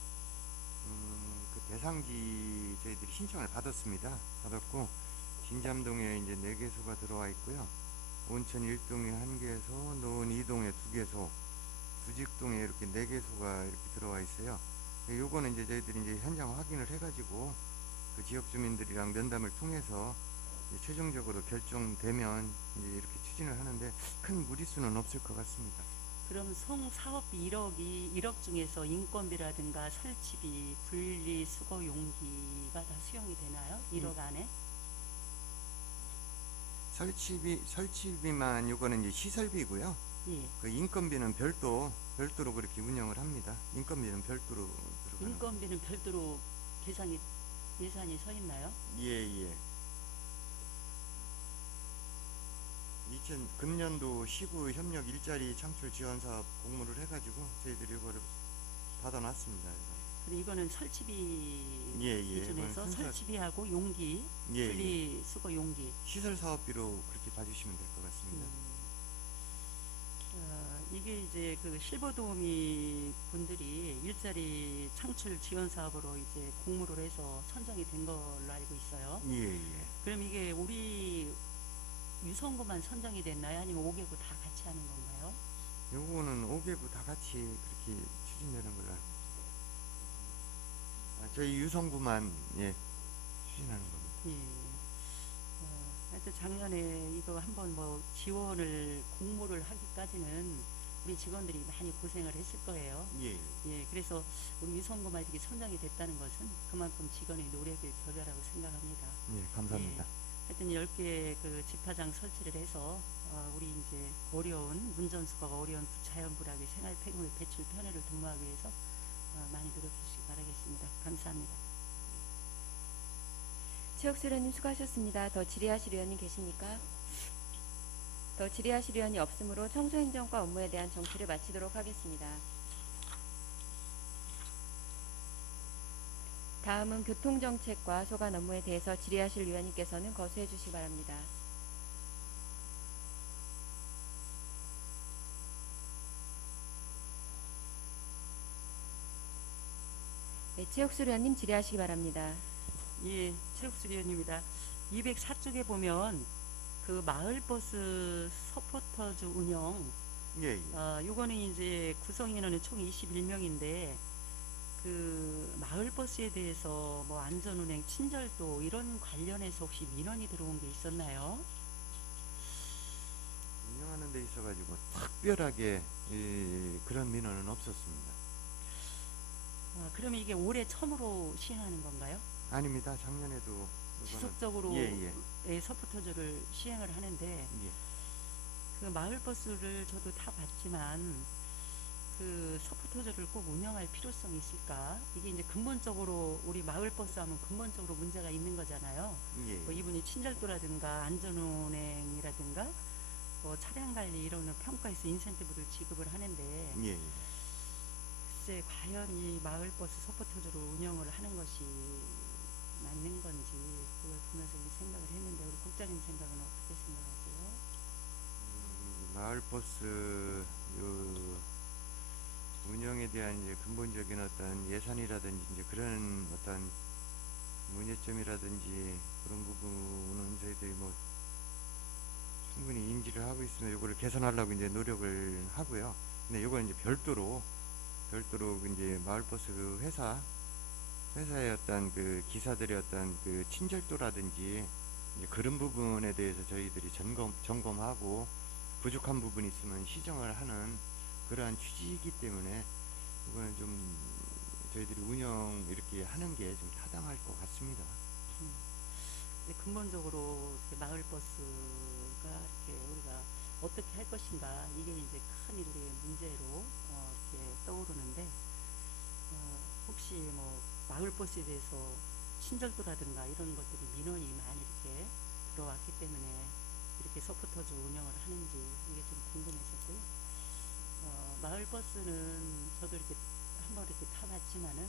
그 대상지 저희들이 신청을 받았습니다. 받았고 진잠동에 이제 4개소가 들어와 있고요. 온천 1동에 1개소, 노은 2동에 2개소, 부직동에 이렇게 4개소가 이렇게 들어와 있어요. 요거는 이제 저희들이 이제 현장 확인을 해가지고 그 지역 주민들이랑 면담을 통해서 이제 최종적으로 결정되면 이제 이렇게 추진을 하는데 큰 무리수는 없을 것 같습니다. 그럼 총 사업비 1억 중에서 인건비라든가 설치비, 분리수거 용기가 다 수용이 되나요? 1억 안에? 설치비만 요거는 이제 시설비고요. 예. 그 인건비는 별도로 그렇게 운영을 합니다. 인건비는 별도로 들어가는. 인건비는 별도로 예산이 서 있나요? 예. 금년도 시구 협력 일자리 창출 지원 사업 공모를 해가지고 저희들이 이거를 받아놨습니다. 그리고 이거는 설치비 기준에서 이건 설치비하고 용기, 예. 분리수거 용기. 시설 사업비로 그렇게 봐주시면 될 것 같습니다. 이게 이제 그 실버도우미 분들이 일자리 창출 지원 사업으로 이제 공모를 해서 선정이 된 걸로 알고 있어요. 예, 예. 그럼 이게 우리 유성구만 선정이 됐나요? 아니면 5개구 다 같이 하는 건가요? 요거는 5개구 다 같이 그렇게 추진되는 걸로 알고 있습니다. 저희 유성구만 예, 추진하는 겁니다. 예. 하여튼 작년에 이거 한번 뭐 지원을 공모를 하기까지는 우리 직원들이 많이 고생을 했을 거예요. 예, 예, 그래서 우리 유성구만 이렇게 선정이 됐다는 것은 그만큼 직원의 노력의 결과라고 생각합니다. 예, 감사합니다. 하여튼 10개 그 집화장 설치를 해서 우리 이제 어려운 운전수가 어려운 자연불악의 생활 폐기물 배출 편의를 도모하기 위해서 많이 노력해 주시기 바라겠습니다. 감사합니다. 최옥수련님 수고하셨습니다. 더 질의하실 의원님 계십니까? 더 질의하실 의원이 없으므로 청소행정과 업무에 대한 정치를 마치도록 하겠습니다. 다음은 교통정책과 소관 업무에 대해서 질의하실 의원님께서는 거수해 주시기 바랍니다. 네, 최옥수 의원님 질의하시기 바랍니다. 예, 최국수 의원입니다. 204쪽에 보면 그 마을버스 서포터즈 운영, 예, 예. 요거는 이제 구성 인원이 총 21명인데 그 마을버스에 대해서 뭐 안전운행, 친절도 이런 관련해서 혹시 민원이 들어온 게 있었나요? 운영하는 데 있어가지고 특별하게 그런 민원은 없었습니다. 그러면 이게 올해 처음으로 시행하는 건가요? 아닙니다. 작년에도 이거는- 지속적으로 예, 예. 서포터즈를 시행을 하는데 예. 그 마을버스를 저도 타봤지만 그 서포터즈를 꼭 운영할 필요성이 있을까? 이게 이제 근본적으로 우리 마을버스 하면 근본적으로 문제가 있는 거잖아요. 예. 뭐 이분이 친절도라든가 안전운행이라든가 뭐 차량 관리 이런 걸 평가해서 인센티브를 지급을 하는데 예, 예. 글쎄 과연 이 마을버스 서포터즈로 운영을 하는 것이 맞는 건지 그걸 보면서 생각을 했는데 우리 국장님 생각은 어떻게 생각하세요? 마을버스 운영에 대한 이제 근본적인 어떤 예산이라든지 이제 그런 어떤 문제점이라든지 그런 부분은 저희들이 뭐 충분히 인지를 하고 있으면 요거를 개선하려고 이제 노력을 하고요. 근데 요거는 이제 별도로 이제 마을버스 그 회사의 어떤 그 기사들의 어떤 그 친절도라든지 이제 그런 부분에 대해서 저희들이 점검하고 부족한 부분이 있으면 시정을 하는 그러한 취지이기 때문에 이거는 좀 저희들이 운영 이렇게 하는 게 좀 타당할 것 같습니다. 근데 근본적으로 이렇게 마을버스가 이렇게 우리가 어떻게 할 것인가 이게 이제 큰 우리의 문제로 이렇게 떠오르는데 혹시 뭐 마을버스에 대해서 친절도라든가 이런 것들이 민원이 많이 이렇게 들어왔기 때문에 이렇게 서포터즈 운영을 하는지 이게 좀 궁금했었고요. 마을버스는 저도 이렇게 한번 이렇게 타봤지만은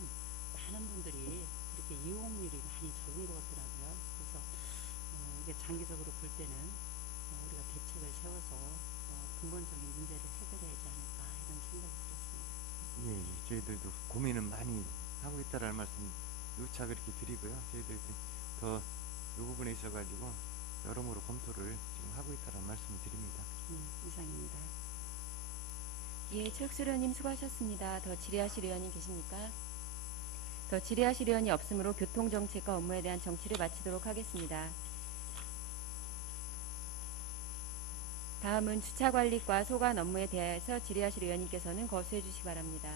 많은 분들이 이렇게 이용률이 많이 적은 것 같더라고요. 그래서 이게 장기적으로 볼 때는 우리가 대책을 세워서 근본적인 문제를 해결해야 하지 않을까 이런 생각이 들었습니다. 예, 예. 저희들도 고민은 많이 하고 있다라는 말씀 누차 그렇게 드리고요. 저희들도 더 이 부분에 있어가지고 여러모로 검토를 지금 하고 있다라는 말씀을 드립니다. 이상입니다. 예, 최옥수 의원님 수고하셨습니다. 더 질의하실 의원님 계십니까? 더 질의하실 의원이 없으므로 교통정책과 업무에 대한 정치를 마치도록 하겠습니다. 다음은 주차관리과 소관 업무에 대해서 질의하실 의원님께서는 거수해 주시기 바랍니다.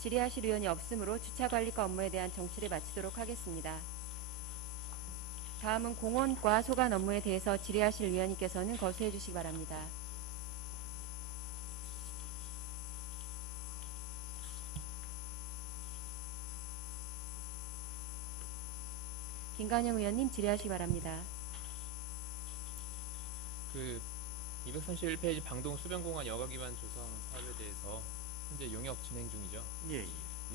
질의하실 의원이 없으므로 주차관리과 업무에 대한 정치를 마치도록 하겠습니다. 다음은 공원과 소관 업무에 대해서 질의하실 의원님께서는 거수해 주시기 바랍니다. 김관영 의원님 질의하시기 바랍니다. 그 231페이지 방동 수변공원 여가기반 조성 사업에 대해서 현재 용역 진행 중이죠. 예, 예.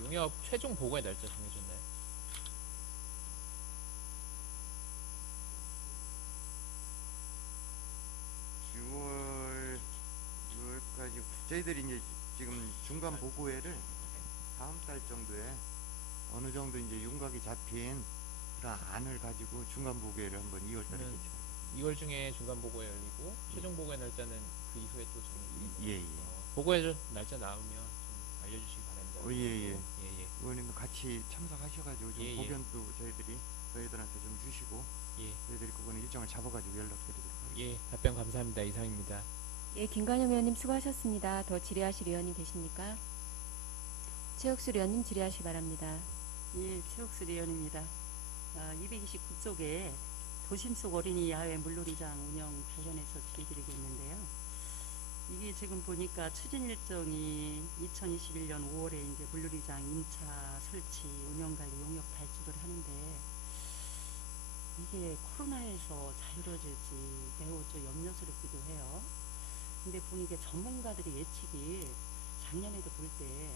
용역 최종 보고의 날짜 정해졌나요? 저희들이 이제 지금 중간 보고회를 다음 달 정도에 어느 정도 이제 윤곽이 잡힌 그런 안을 가지고 중간 보고회를 한번 2월 달에 네. 개최합니다. 2월 중에 중간 보고회 열리고 최종 보고회 날짜는 그 이후에 또 정해지겠네요. 예, 예. 보고회 날짜 나오면 좀 알려주시기 바랍니다. 예. 예. 의원님도 같이 참석하셔가지고 좀 예. 고견도 저희들한테 좀 주시고 예. 저희들이 그거는 일정을 잡아가지고 연락드리도록 하겠습니다. 예. 답변 감사합니다. 이상입니다. 예, 김관영 의원님 수고하셨습니다. 더 질의하실 의원님 계십니까? 최혁수 의원님 질의하시기 바랍니다. 예, 최옥수 의원입니다. 229쪽에 도심 속 어린이 야외 물놀이장 운영 관련해서 질의드리겠는데요. 이게 지금 보니까 추진 일정이 2021년 5월에 이제 물놀이장 임차 설치 운영 관리 용역 발주를 하는데 이게 코로나에서 잘 이루어질지 매우 좀 염려스럽기도 해요. 근데 보니까 전문가들이 예측이 작년에도 볼 때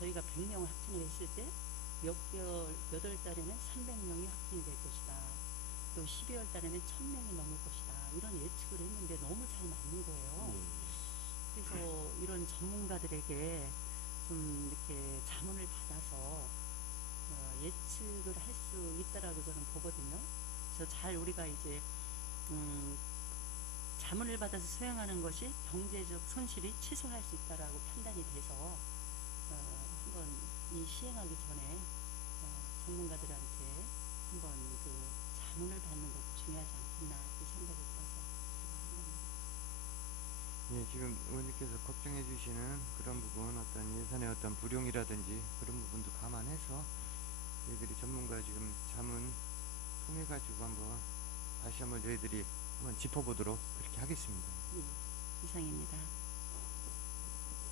저희가 100명 확진을 했을 때 몇 월 달에는 300명이 확진이 될 것이다. 또 12월 달에는 1000명이 넘을 것이다. 이런 예측을 했는데 너무 잘 맞는 거예요. 그래서 이런 전문가들에게 좀 이렇게 자문을 받아서 예측을 할 수 있다라고 저는 보거든요. 그래서 잘 우리가 이제 자문을 받아서 수행하는 것이 경제적 손실이 취소할 수 있다라고 판단이 돼서 한번 이 시행하기 전에 전문가들한테 한번 그 자문을 받는 것도 중요하지 않겠나 그 생각이 들어서 예, 지금 의원님께서 걱정해 주시는 그런 부분, 어떤 예산의 어떤 불용이라든지 그런 부분도 감안해서 저희들이 전문가 지금 자문 통해 가지고 한번 다시 한번 저희들이 한번 짚어보도록 그렇게 하겠습니다. 예, 이상입니다.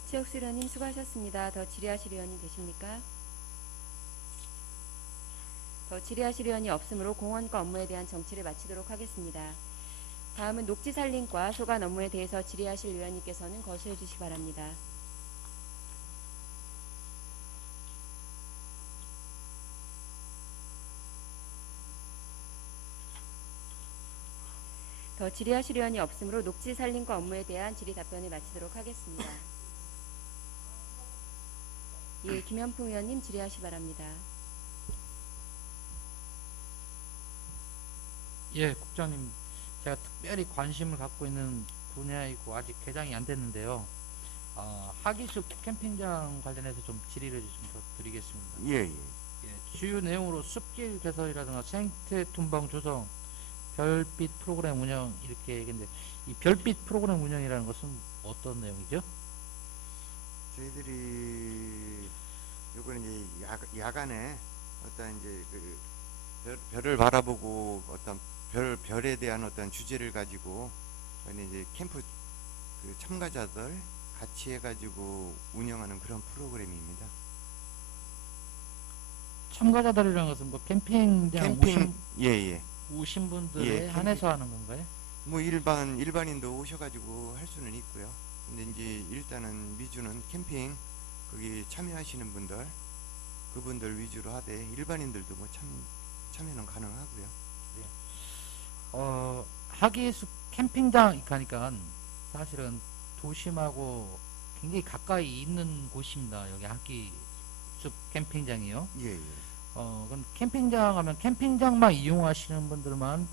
최혁수 의원님 수고하셨습니다. 더 질의하실 의원님 계십니까? 더 질의하실 의원이 없으므로 공원과 업무에 대한 정치를 마치도록 하겠습니다. 다음은 녹지산림과 소관 업무에 대해서 질의하실 의원님께서는 거시해 주시기 바랍니다. 더 질의하실 의원이 없으므로 녹지산림과 업무에 대한 질의 답변을 마치도록 하겠습니다. 예, 김현풍 의원님 질의하시기 바랍니다. 예, 국장님, 제가 특별히 관심을 갖고 있는 분야이고 아직 개장이 안 됐는데요. 하기숲 캠핑장 관련해서 좀 질의를 좀 더 드리겠습니다. 예. 예, 주요 내용으로 숲길 개설이라든가 생태 tum방 조성, 별빛 프로그램 운영 이렇게 얘기했는데 이 별빛 프로그램 운영이라는 것은 어떤 내용이죠? 저희들이 요거는 이제 야간에 어떤 이제 그 별을 바라보고 어떤 별에 대한 어떤 주제를 가지고 이제 캠프 그 참가자들 같이 해가지고 운영하는 그런 프로그램입니다. 참가자들이라는 것은 뭐 캠핑장 예. 오신 분들에 예, 한해서 하는 건가요? 뭐 일반인도 오셔가지고 할 수는 있고요. 근데 이제 일단은 위주는 캠핑 거기 참여하시는 분들 그분들 위주로 하되 일반인들도 뭐 참여는 가능하고요. 하기숲 캠핑장 가니까 사실은 도심하고 굉장히 가까이 있는 곳입니다. 여기 하기숲 캠핑장이요. 예. 그럼 캠핑장 하면 캠핑장만 이용하시는 분들만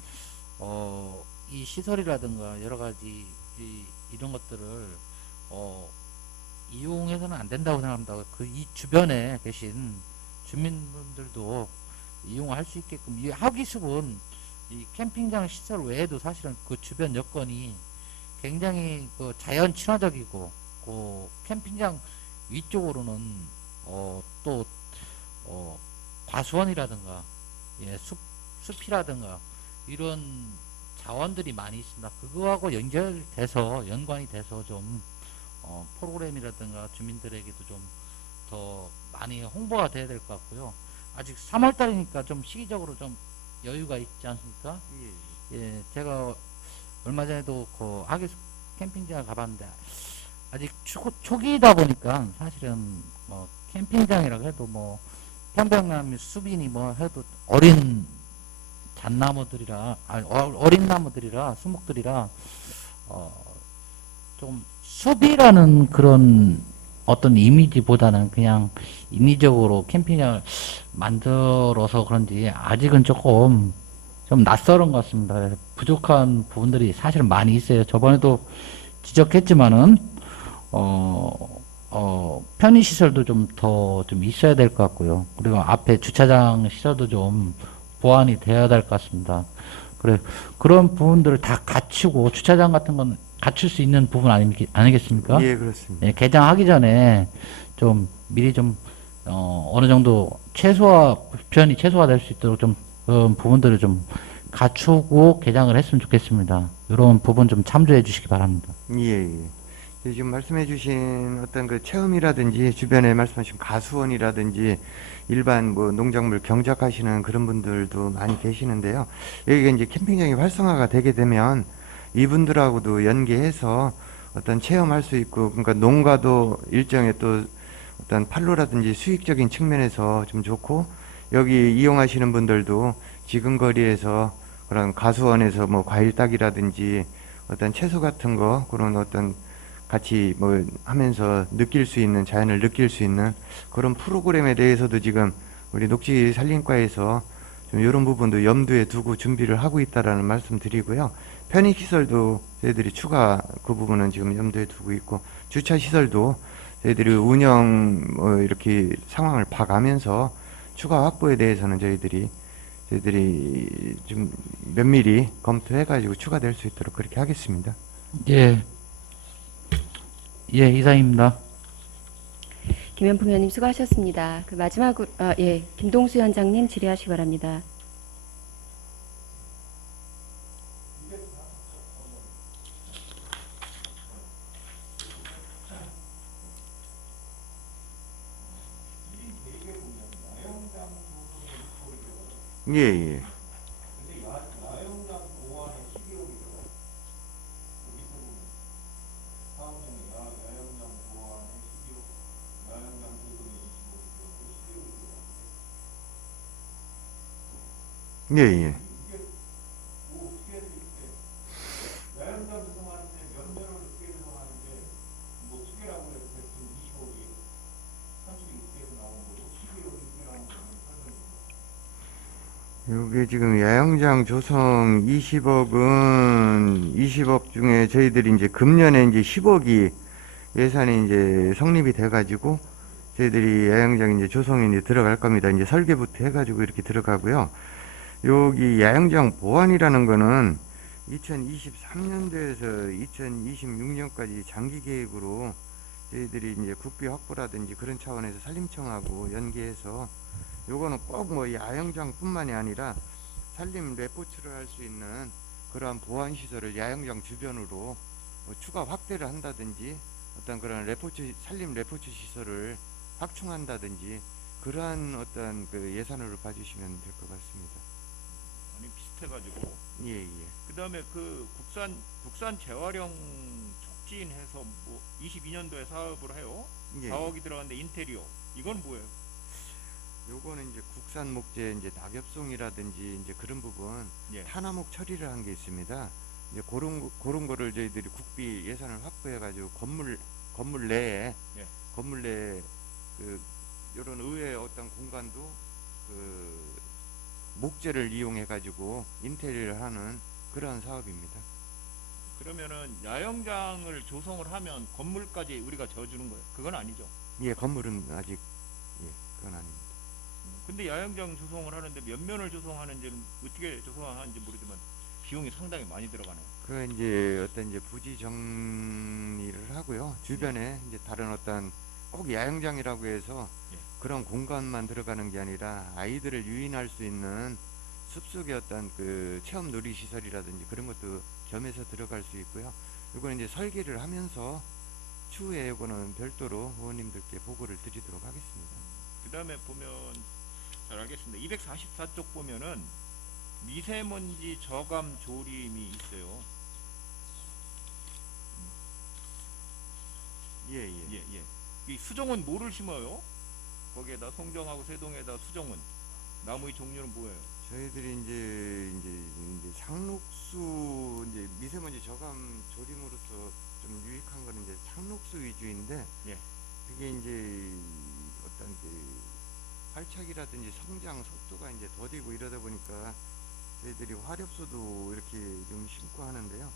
이 시설이라든가 여러 가지 이런 것들을 이용해서는 안 된다고 생각합니다. 그 이 주변에 계신 주민분들도 이용할 수 있게끔 이 하기숲은 이 캠핑장 시설 외에도 사실은 그 주변 여건이 굉장히 그 자연 친화적이고 그 캠핑장 위쪽으로는 또 과수원이라든가 숲이라든가 이런 자원들이 많이 있습니다. 그거하고 연관이 돼서 좀 프로그램이라든가 주민들에게도 좀 더 많이 홍보가 돼야 될 것 같고요. 아직 3월달이니까 좀 시기적으로 좀 여유가 있지 않습니까? 예, 제가 얼마 전에도 그 하기숲 캠핑장 가봤는데 아직 초기이다 보니까 사실은 캠핑장이라고 해도 뭐 평범한 숲이니 뭐 해도 어린 잣나무들이라 어린 나무들이라 수목들이라 좀 소비라는 그런 어떤 이미지보다는 그냥 인위적으로 캠핑장을 만들어서 그런지 아직은 조금 좀 낯설은 것 같습니다. 그래서 부족한 부분들이 사실은 많이 있어요. 저번에도 지적했지만은 편의시설도 좀 더 좀 있어야 될 것 같고요. 그리고 앞에 주차장 시설도 좀 보완이 되어야 될 것 같습니다. 그래, 그런 부분들을 다 갖추고 주차장 같은 건 갖출 수 있는 부분 아니겠습니까? 예, 그렇습니다. 예, 개장하기 전에 좀 미리 좀 어느 정도 불편이 최소화될 수 있도록 좀 그런 부분들을 좀 갖추고 개장을 했으면 좋겠습니다. 이런 부분 좀 참조해 주시기 바랍니다. 예, 예. 지금 말씀해 주신 어떤 그 체험이라든지 주변에 말씀하신 가수원이라든지 일반 뭐 농작물 경작하시는 그런 분들도 많이 계시는데요. 여기가 이제 캠핑장이 활성화가 되게 되면 이분들하고도 연계해서 어떤 체험할 수 있고, 그러니까 농가도 일정의 또 어떤 판로라든지 수익적인 측면에서 좀 좋고, 여기 이용하시는 분들도 지금 거리에서 그런 가수원에서 뭐 과일 따기라든지 어떤 채소 같은 거 그런 어떤 같이 뭐 하면서 느낄 수 있는, 자연을 느낄 수 있는 그런 프로그램에 대해서도 지금 우리 녹지 산림과에서 좀 이런 부분도 염두에 두고 준비를 하고 있다라는 말씀 드리고요. 편의시설도 저희들이 추가 그 부분은 지금 염두에 두고 있고, 주차시설도 저희들이 운영 이렇게 상황을 봐가면서 추가 확보에 대해서는 저희들이 좀 면밀히 검토해가지고 추가될 수 있도록 그렇게 하겠습니다. 예, 예, 이상입니다. 김현풍 의원님 수고하셨습니다. 그 마지막으로 김동수 위원장님 질의하시기 바랍니다. 예, 예. 예, 예. 요게 지금 야영장 조성 20억 중에 저희들이 이제 금년에 이제 10억이 예산이 이제 성립이 돼가지고 저희들이 야영장 이제 조성에 이제 들어갈 겁니다. 이제 설계부터 해가지고 이렇게 들어가고요. 여기 야영장 보완이라는 거는 2023년도에서 2026년까지 장기 계획으로 저희들이 이제 국비 확보라든지 그런 차원에서 산림청하고 연계해서 요거는 꼭 뭐 야영장뿐만이 아니라 산림 레포츠를 할 수 있는 그러한 보완 시설을 야영장 주변으로 뭐 추가 확대를 한다든지 어떤 그런 산림 레포츠 시설을 확충한다든지 그러한 어떤 그 예산으로 봐주시면 될 것 같습니다. 아니 비슷해가지고 예, 예. 그 다음에 그 국산 재활용 촉진해서 뭐 22년도에 사업을 해요. 예. 4억이 들어갔는데 인테리어 이건 뭐예요? 요거는 이제 국산 목재 이제 낙엽송이라든지 이제 그런 부분 예. 탄화목 처리를 한 게 있습니다. 이제 그런 거를 저희들이 국비 예산을 확보해 가지고 건물 내에 예. 건물 내에 그 이런 의외의 어떤 공간도 그 목재를 이용해 가지고 인테리어를 하는 그러한 사업입니다. 그러면은 야영장을 조성을 하면 건물까지 우리가 져주는 거예요? 그건 아니죠. 예, 건물은 아직 그건 아닙니다. 근데 야영장 조성을 하는데 몇 면을 조성하는지는 어떻게 조성하는지 모르지만 비용이 상당히 많이 들어가네요. 그 이제 어떤 이제 부지 정리를 하고요. 주변에 이제 다른 어떤 꼭 야영장이라고 해서 예. 그런 공간만 들어가는 게 아니라 아이들을 유인할 수 있는 숲속의 어떤 그 체험 놀이 시설이라든지 그런 것도 겸해서 들어갈 수 있고요. 이거는 이제 설계를 하면서 추후에 이거는 별도로 의원님들께 보고를 드리도록 하겠습니다. 그 다음에 보면 잘 알겠습니다. 244쪽 보면은 미세먼지 저감 조림이 있어요. 예. 예. 이 수정은 뭐를 심어요? 거기에다 송정하고 세동에다 수정은 나무의 종류는 뭐예요? 저희들이 이제 상록수 이제 미세먼지 저감 조림으로서 좀 유익한 거는 이제 상록수 위주인데 예. 그게 이제 어떤 그 활착이라든지 성장 속도가 이제 더디고 이러다 보니까 저희들이 화렵수도 이렇게 좀 심고 하는데요.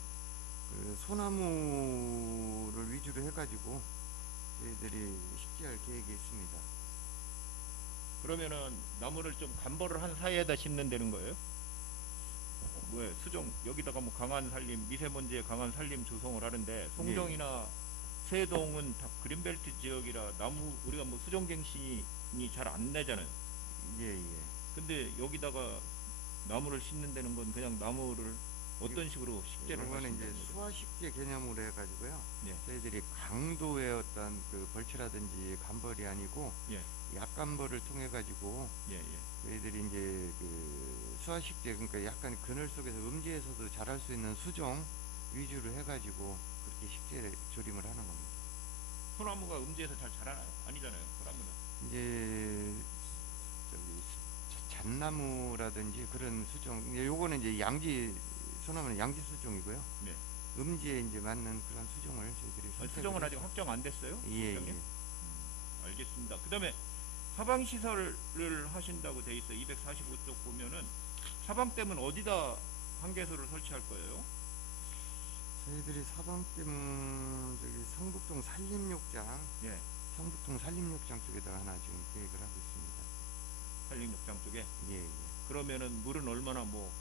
그 소나무를 위주로 해가지고 저희들이 식재할 계획이 있습니다. 그러면은 나무를 좀 간벌을 한 사이에다 심는다는 거예요? 왜 수종 여기다가 뭐 강한 산림, 미세먼지에 강한 산림 조성을 하는데 송정이나 세동은 다 그린벨트 지역이라 나무 우리가 뭐 수종갱신이 잘 안 나잖아요. 예. 근데 여기다가 나무를 심는다는 건 그냥 나무를 어떤 식으로 식재를 이거는 하시는 이제 거예요? 수화식재 개념으로 해가지고요. 예. 저희들이 강도의 어떤 그 벌채라든지 간벌이 아니고 예. 약간벌을 통해 가지고 예. 저희들이 이제 그 수화식재 그러니까 약간 그늘 속에서 음지에서도 자랄 수 있는 수종 위주로 해가지고 그렇게 식재 조림을 하는 겁니다. 소나무가 음지에서 잘 자라나요? 아니잖아요. 소나무는. 이제 저기 잣나무라든지 그런 수종, 이제 요거는 이제 양지 소나무는 양지 수종이고요. 네. 음지에 이제 맞는 그런 수종을 저희들이 선택을 수종은 아직 해서- 확정 안 됐어요? 예. 원장님? 알겠습니다. 그다음에 사방 시설을 하신다고 돼 있어. 245쪽 보면은 사방댐은 어디다 한개소를 설치할 거예요? 저희들이 사방댐은 저기 성북동 산림욕장, 예. 성북동 산림욕장 쪽에다가 하나 지금 계획을 하고 있습니다. 산림욕장 쪽에. 예. 그러면은 물은 얼마나 뭐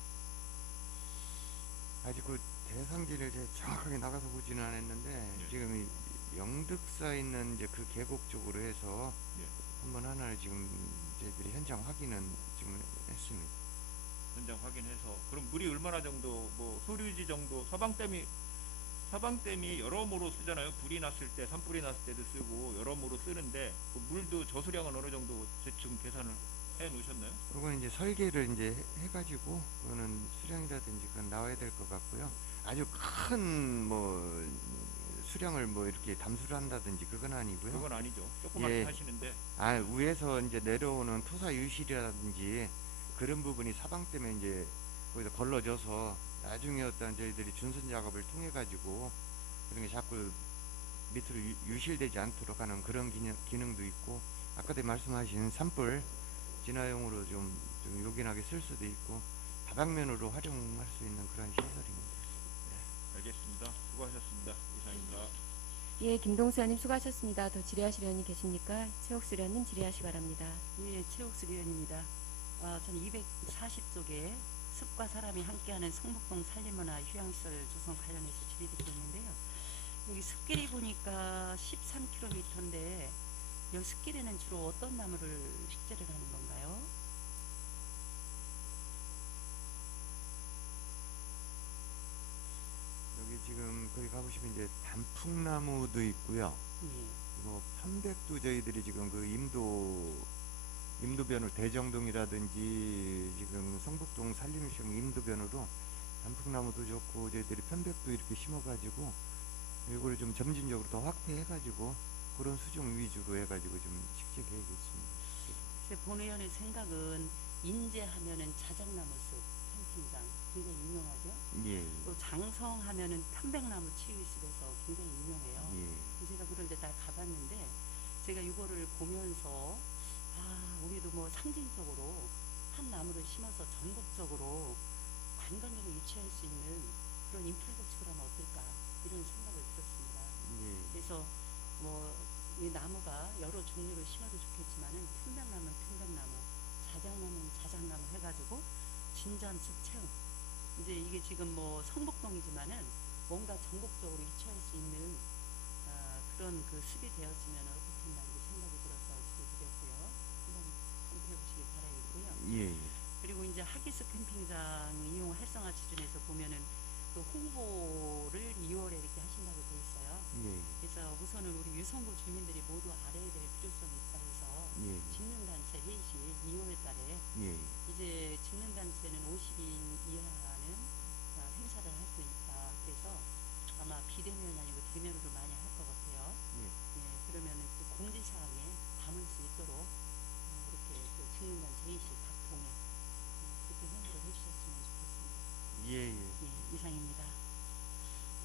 아직 그 대상지를 제가 정확하게 나가서 보지는 않았는데 예. 지금 이 영득사 있는 이제 그 계곡 쪽으로 해서 예. 한번 하나를 지금 저희들이 현장 확인은 지금 했습니다. 현장 확인해서 그럼 물이 얼마나 정도 뭐 소류지 정도 사방댐이 여러모로 쓰잖아요. 불이 났을 때 산불이 났을 때도 쓰고 여러모로 쓰는데 그 물도 저수량은 어느 정도 대충 계산을 해 놓으셨나요? 그건 이제 설계를 이제 해가지고 그거는 수량이라든지 그건 나와야 될 것 같고요. 아주 큰 뭐 수량을 뭐 이렇게 담수를 한다든지 그건 아니고요. 그건 아니죠. 조그맣게 예. 하시는데 위에서 이제 내려오는 토사 유실이라든지 그런 부분이 사방 때문에 이제 거기다 걸러져서 나중에 어떤 저희들이 준선 작업을 통해 가지고 그런 게 자꾸 밑으로 유실되지 않도록 하는 그런 기능도 있고 아까도 말씀하신 산불 진화용으로 좀 요긴하게 쓸 수도 있고 다방면으로 활용할 수 있는 그런 시설입니다. 알겠습니다. 수고하셨습니다. 이상입니다. 예, 김동수 의원님 수고하셨습니다. 더 질의하실 의원님 계십니까? 최옥수 의원님 질의하시 바랍니다. 예, 최옥수 의원입니다. 저는 240쪽에 숲과 사람이 함께하는 성북동 산림문화 휴양시설 조성 관련해서 질의드리고 있는데요. 여기 숲길이 보니까 13km인데 이 숲길에는 주로 어떤 나무를 식재를 하는 건가요? 여기 지금 거기 가보시면 이제 단풍나무도 있고요. 예. 뭐 편백도 저희들이 지금 그 임도변으로 대정동이라든지 지금 성북동 산림시청 임도변으로 단풍나무도 좋고 저희들이 편백도 이렇게 심어가지고 이걸 좀 점진적으로 더 확대해가지고 그런 수종 위주로 해가지고 좀 식재 계획이 있습니다. 글쎄 본 의원의 생각은 인제하면은 자작나무 숲 캠핑장 굉장히 유명하죠. 예. 또 장성하면은 편백나무 치유숲에서 굉장히 유명해요. 예. 제가 그런 데 다 가봤는데 제가 이거를 보면서 우리도 뭐 상징적으로 한 나무를 심어서 전국적으로 관광객을 유치할 수 있는 그런 인프라조치를 하면 어떨까 이런 생각을 들었습니다. 예. 그래서 뭐 이 나무가 여러 종류를 심어도 좋겠지만은 편백나무는 편백나무, 자작나무는 자작나무 해가지고 진전 숲 체험. 이제 이게 지금 뭐 성북동이지만은 뭔가 전국적으로 유치할 수 있는 그런 그 숲이 되었으면 어떻겠나 이렇게 생각이 들어서 질의드렸고요. 한번 검토해 보시기 바라겠고요. 예. 그리고 이제 하기스 캠핑장 이용 활성화 지준에서 보면은 그 홍보를 2월에 이렇게 하신다고 돼 있어요. 예. 그래서 우선은 우리 유성구 주민들이 모두 알아야 될 필요성이 있다 해서 예. 직능단체 회의시 2월 달에 예. 이제 직능단체는 50인 이하는 행사를 할 수 있다. 그래서 아마 비대면이 아니고 대면으로 많이 할 것 같아요. 예. 그러면은 그 공지사항에 담을 수 있도록 이렇게 그 직능단체 회의시 각 동에 그렇게 홍보를 해주셨으면 좋겠습니다. 예. 예, 이상입니다.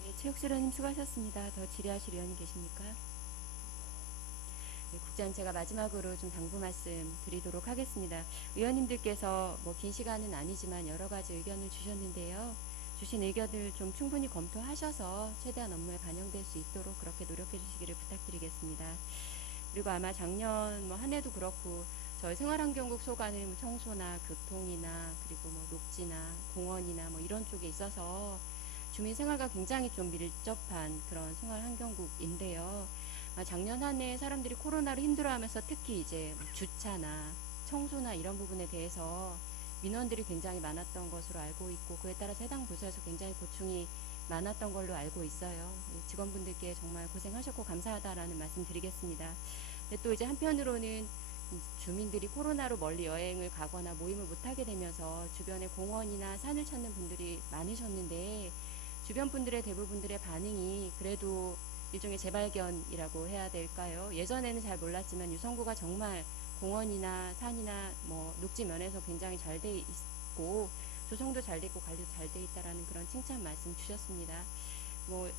예, 최혁수 의원님 수고하셨습니다. 더 질의하실 의원이 계십니까? 네, 국장 제가 마지막으로 좀 당부 말씀 드리도록 하겠습니다. 의원님들께서 뭐 긴 시간은 아니지만 여러 가지 의견을 주셨는데요. 주신 의견을 좀 충분히 검토하셔서 최대한 업무에 반영될 수 있도록 그렇게 노력해 주시기를 부탁드리겠습니다. 그리고 아마 작년 뭐 한 해도 그렇고 저희 생활환경국 소관은 청소나 교통이나 그리고 뭐 녹지나 공원이나 뭐 이런 쪽에 있어서 주민 생활과 굉장히 좀 밀접한 그런 생활환경국인데요. 작년 한 해 사람들이 코로나로 힘들어하면서 특히 이제 주차나 청소나 이런 부분에 대해서 민원들이 굉장히 많았던 것으로 알고 있고 그에 따라서 해당 부서에서 굉장히 고충이 많았던 걸로 알고 있어요. 직원분들께 정말 고생하셨고 감사하다라는 말씀 드리겠습니다. 근데 또 이제 한편으로는 주민들이 코로나로 멀리 여행을 가거나 모임을 못하게 되면서 주변에 공원이나 산을 찾는 분들이 많으셨는데 주변 분들의 대부분들의 반응이 그래도 일종의 재발견이라고 해야 될까요? 예전에는 잘 몰랐지만 유성구가 정말 공원이나 산이나 뭐 녹지 면에서 굉장히 잘 돼 있고 조성도 잘 돼 있고 관리도 잘 돼 있다라는 그런 칭찬 말씀 주셨습니다. 뭐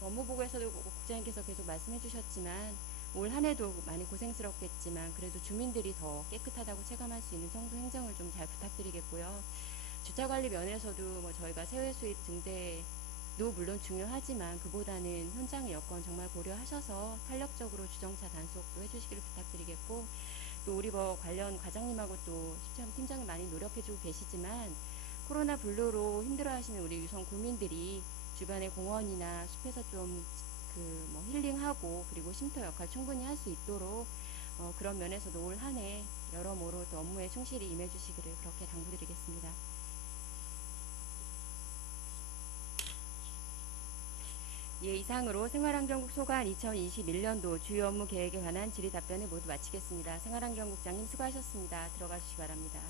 업무보고에서도 국장님께서 계속 말씀해 주셨지만 올 한 해도 많이 고생스럽겠지만 그래도 주민들이 더 깨끗하다고 체감할 수 있는 청소 행정을 좀 잘 부탁드리겠고요. 주차 관리 면에서도 뭐 저희가 세외 수입 증대도 물론 중요하지만 그보다는 현장의 여건 정말 고려하셔서 탄력적으로 주정차 단속도 해주시기를 부탁드리겠고 또 우리 뭐 관련 과장님하고 또 시청 팀장이 많이 노력해주고 계시지만 코로나 블루로 힘들어하시는 우리 유성 구민들이 주변의 공원이나 숲에서 좀 뭐 힐링하고 그리고 쉼터 역할 충분히 할 수 있도록 그런 면에서도 올 한 해 여러모로 또 업무에 충실히 임해주시기를 그렇게 당부드리겠습니다. 예, 이상으로 생활환경국 소관 2021년도 주요 업무 계획에 관한 질의 답변을 모두 마치겠습니다. 생활환경국장님 수고하셨습니다. 들어가 주시기 바랍니다.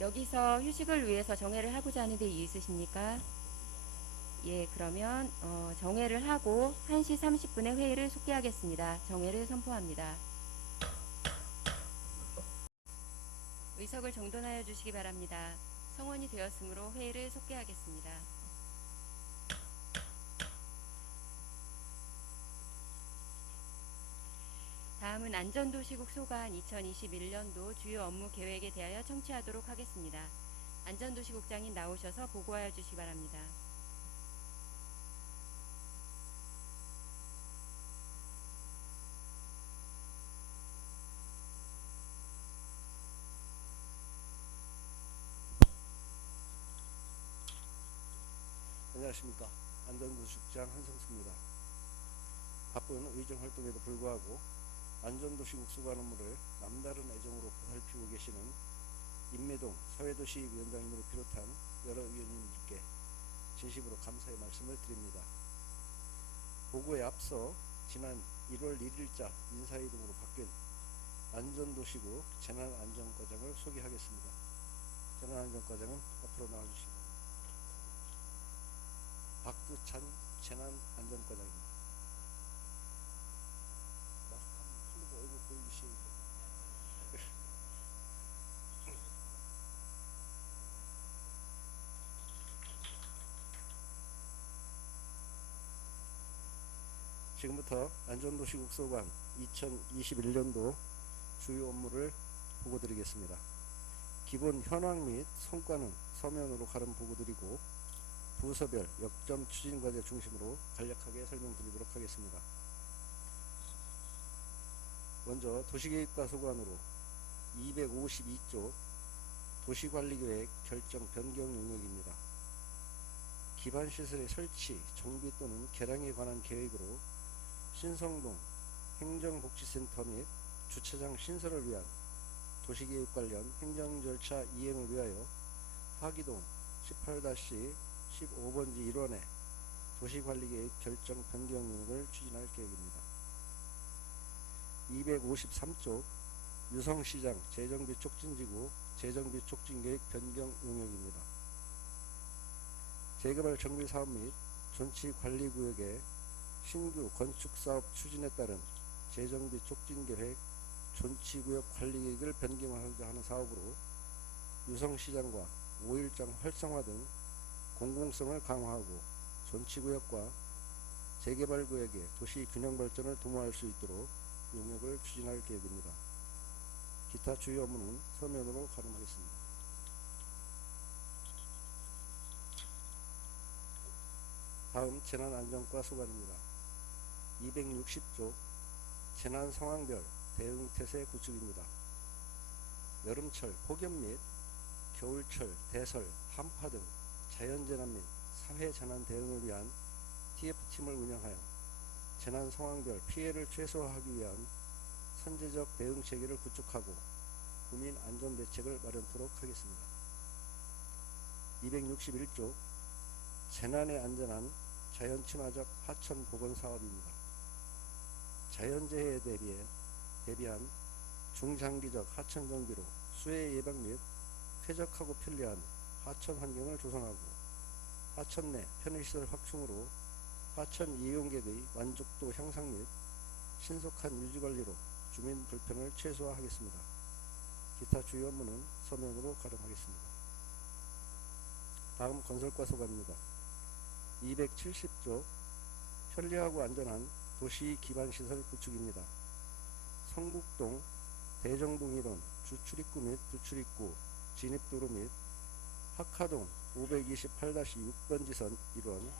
여기서 휴식을 위해서 정회를 하고자 하는데 이유 있으십니까? 예, 그러면 정회를 하고 1시 30분에 회의를 속개하겠습니다. 정회를 선포합니다. 의석을 정돈하여 주시기 바랍니다. 성원이 되었으므로 회의를 속개하겠습니다. 다음은 안전도시국 소관 2021년도 주요 업무 계획에 대하여 청취하도록 하겠습니다. 안전도시국장님 나오셔서 보고하여 주시기 바랍니다. 안녕하십니까. 안전도시국장 한성수입니다. 바쁜 의정활동에도 불구하고 안전도시국 수관 업무를 남다른 애정으로 보살피고 계시는 임미동 사회도시위원장님을 비롯한 여러 위원님들께 진심으로 감사의 말씀을 드립니다. 보고에 앞서 지난 1월 1일자 인사이동으로 바뀐 안전도시국 재난안전과장을 소개하겠습니다. 재난안전과장은 앞으로 나와주시기 바랍니다. 박두찬 재난안전과장입니다. 마스크 한번 풀고 얼굴 보여주시죠. 지금부터 안전도시국 소관 2021년도 주요 업무를 보고드리겠습니다. 기본 현황 및 성과는 서면으로 가름 보고드리고 부서별 역점 추진 과제 중심으로 간략하게 설명드리도록 하겠습니다. 먼저 도시계획과 소관으로 252조 도시관리계획 결정 변경 영역입니다. 기반시설의 설치, 정비 또는 개량에 관한 계획으로 신성동 행정복지센터 및 주차장 신설을 위한 도시계획 관련 행정절차 이행을 위하여 하기동 18-15번지 1원의 도시관리계획 결정 변경 영역을 추진할 계획입니다. 253조 유성시장 재정비 촉진지구 재정비 촉진계획 변경 영역입니다. 재개발 정비사업 및 존치관리구역의 신규 건축사업 추진에 따른 재정비 촉진계획 존치구역 관리계획을 변경하고자 하는 사업으로 유성시장과 5일장 활성화 등 공공성을 강화하고 존치구역과 재개발구역의 도시 균형 발전을 도모할 수 있도록 용역을 추진할 계획입니다. 기타 주요 업무는 서면으로 가름하겠습니다. 다음 재난안전과 소관입니다. 260조 재난상황별 대응태세 구축입니다. 여름철 폭염 및 겨울철 대설, 한파 등 자연재난 및 사회재난 대응을 위한 TF팀을 운영하여 재난상황별 피해를 최소화하기 위한 선제적 대응체계를 구축하고 국민안전대책을 마련토록 하겠습니다. 261조 재난에 안전한 자연친화적 하천복원사업입니다. 자연재해에 대비한 중장기적 하천 정비로 수해 예방 및 쾌적하고 편리한 하천 환경을 조성하고 하천 내 편의시설 확충으로 하천 이용객의 만족도 향상 및 신속한 유지관리로 주민 불편을 최소화하겠습니다. 기타 주요 업무는 서면으로 가름하겠습니다. 다음 건설과 소관입니다. 270조 편리하고 안전한 도시 기반시설 구축입니다. 성북동 대정동 일원 주출입구 및 부출입구 진입도로 및 학하동 528-6번 지선 일원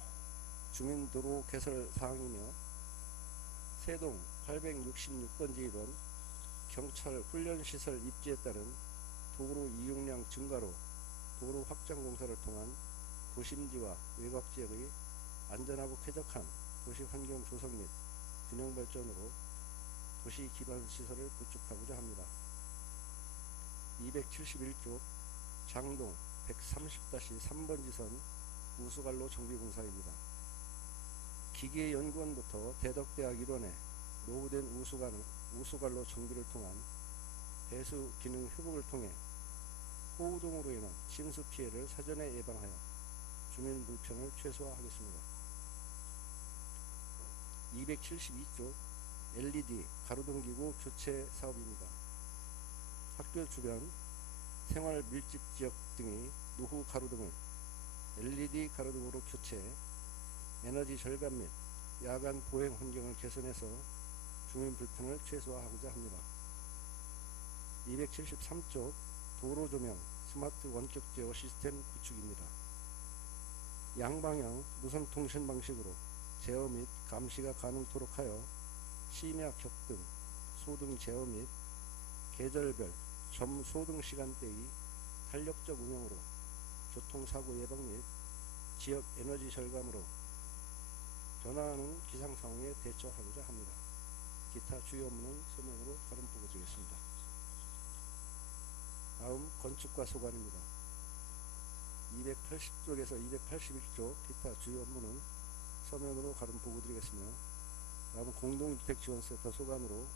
주민도로 개설 사항이며 세동 866번지 일원 경찰 훈련시설 입지에 따른 도로 이용량 증가로 도로 확장 공사를 통한 도심지와 외곽지역의 안전하고 쾌적한 도시환경 조성 및 균형 발전으로 도시 기반 시설을 구축하고자 합니다. 271조 장동 130-3번 지선 우수관로 정비공사입니다. 기계연구원부터 대덕대학 일원에 노후된 우수관로 정비를 통한 배수 기능 회복을 통해 호우동으로 인한 침수 피해를 사전에 예방하여 주민 불편을 최소화하겠습니다. 272조 LED 가로등기구 교체 사업입니다. 학교 주변 생활 밀집 지역 등의 노후 가로등을 LED 가로등으로 교체, 에너지 절감 및 야간 보행 환경을 개선해서 주민 불편을 최소화하고자 합니다. 273조 도로 조명 스마트 원격 제어 시스템 구축입니다. 양방향 무선 통신 방식으로 제어 및 감시가 가능토록 하여 심야 격등, 소등 제어 및 계절별 점 소등 시간대의 탄력적 운영으로 교통사고 예방 및 지역 에너지 절감으로 변화하는 기상 상황에 대처하고자 합니다. 기타 주요 업무는 서면으로 가름 보고드리겠습니다. 다음 건축과 소관입니다. 280조에서 281조 기타 주요 업무는 서면으로 가름 보고드리겠으며 다음 공동주택지원센터 소관으로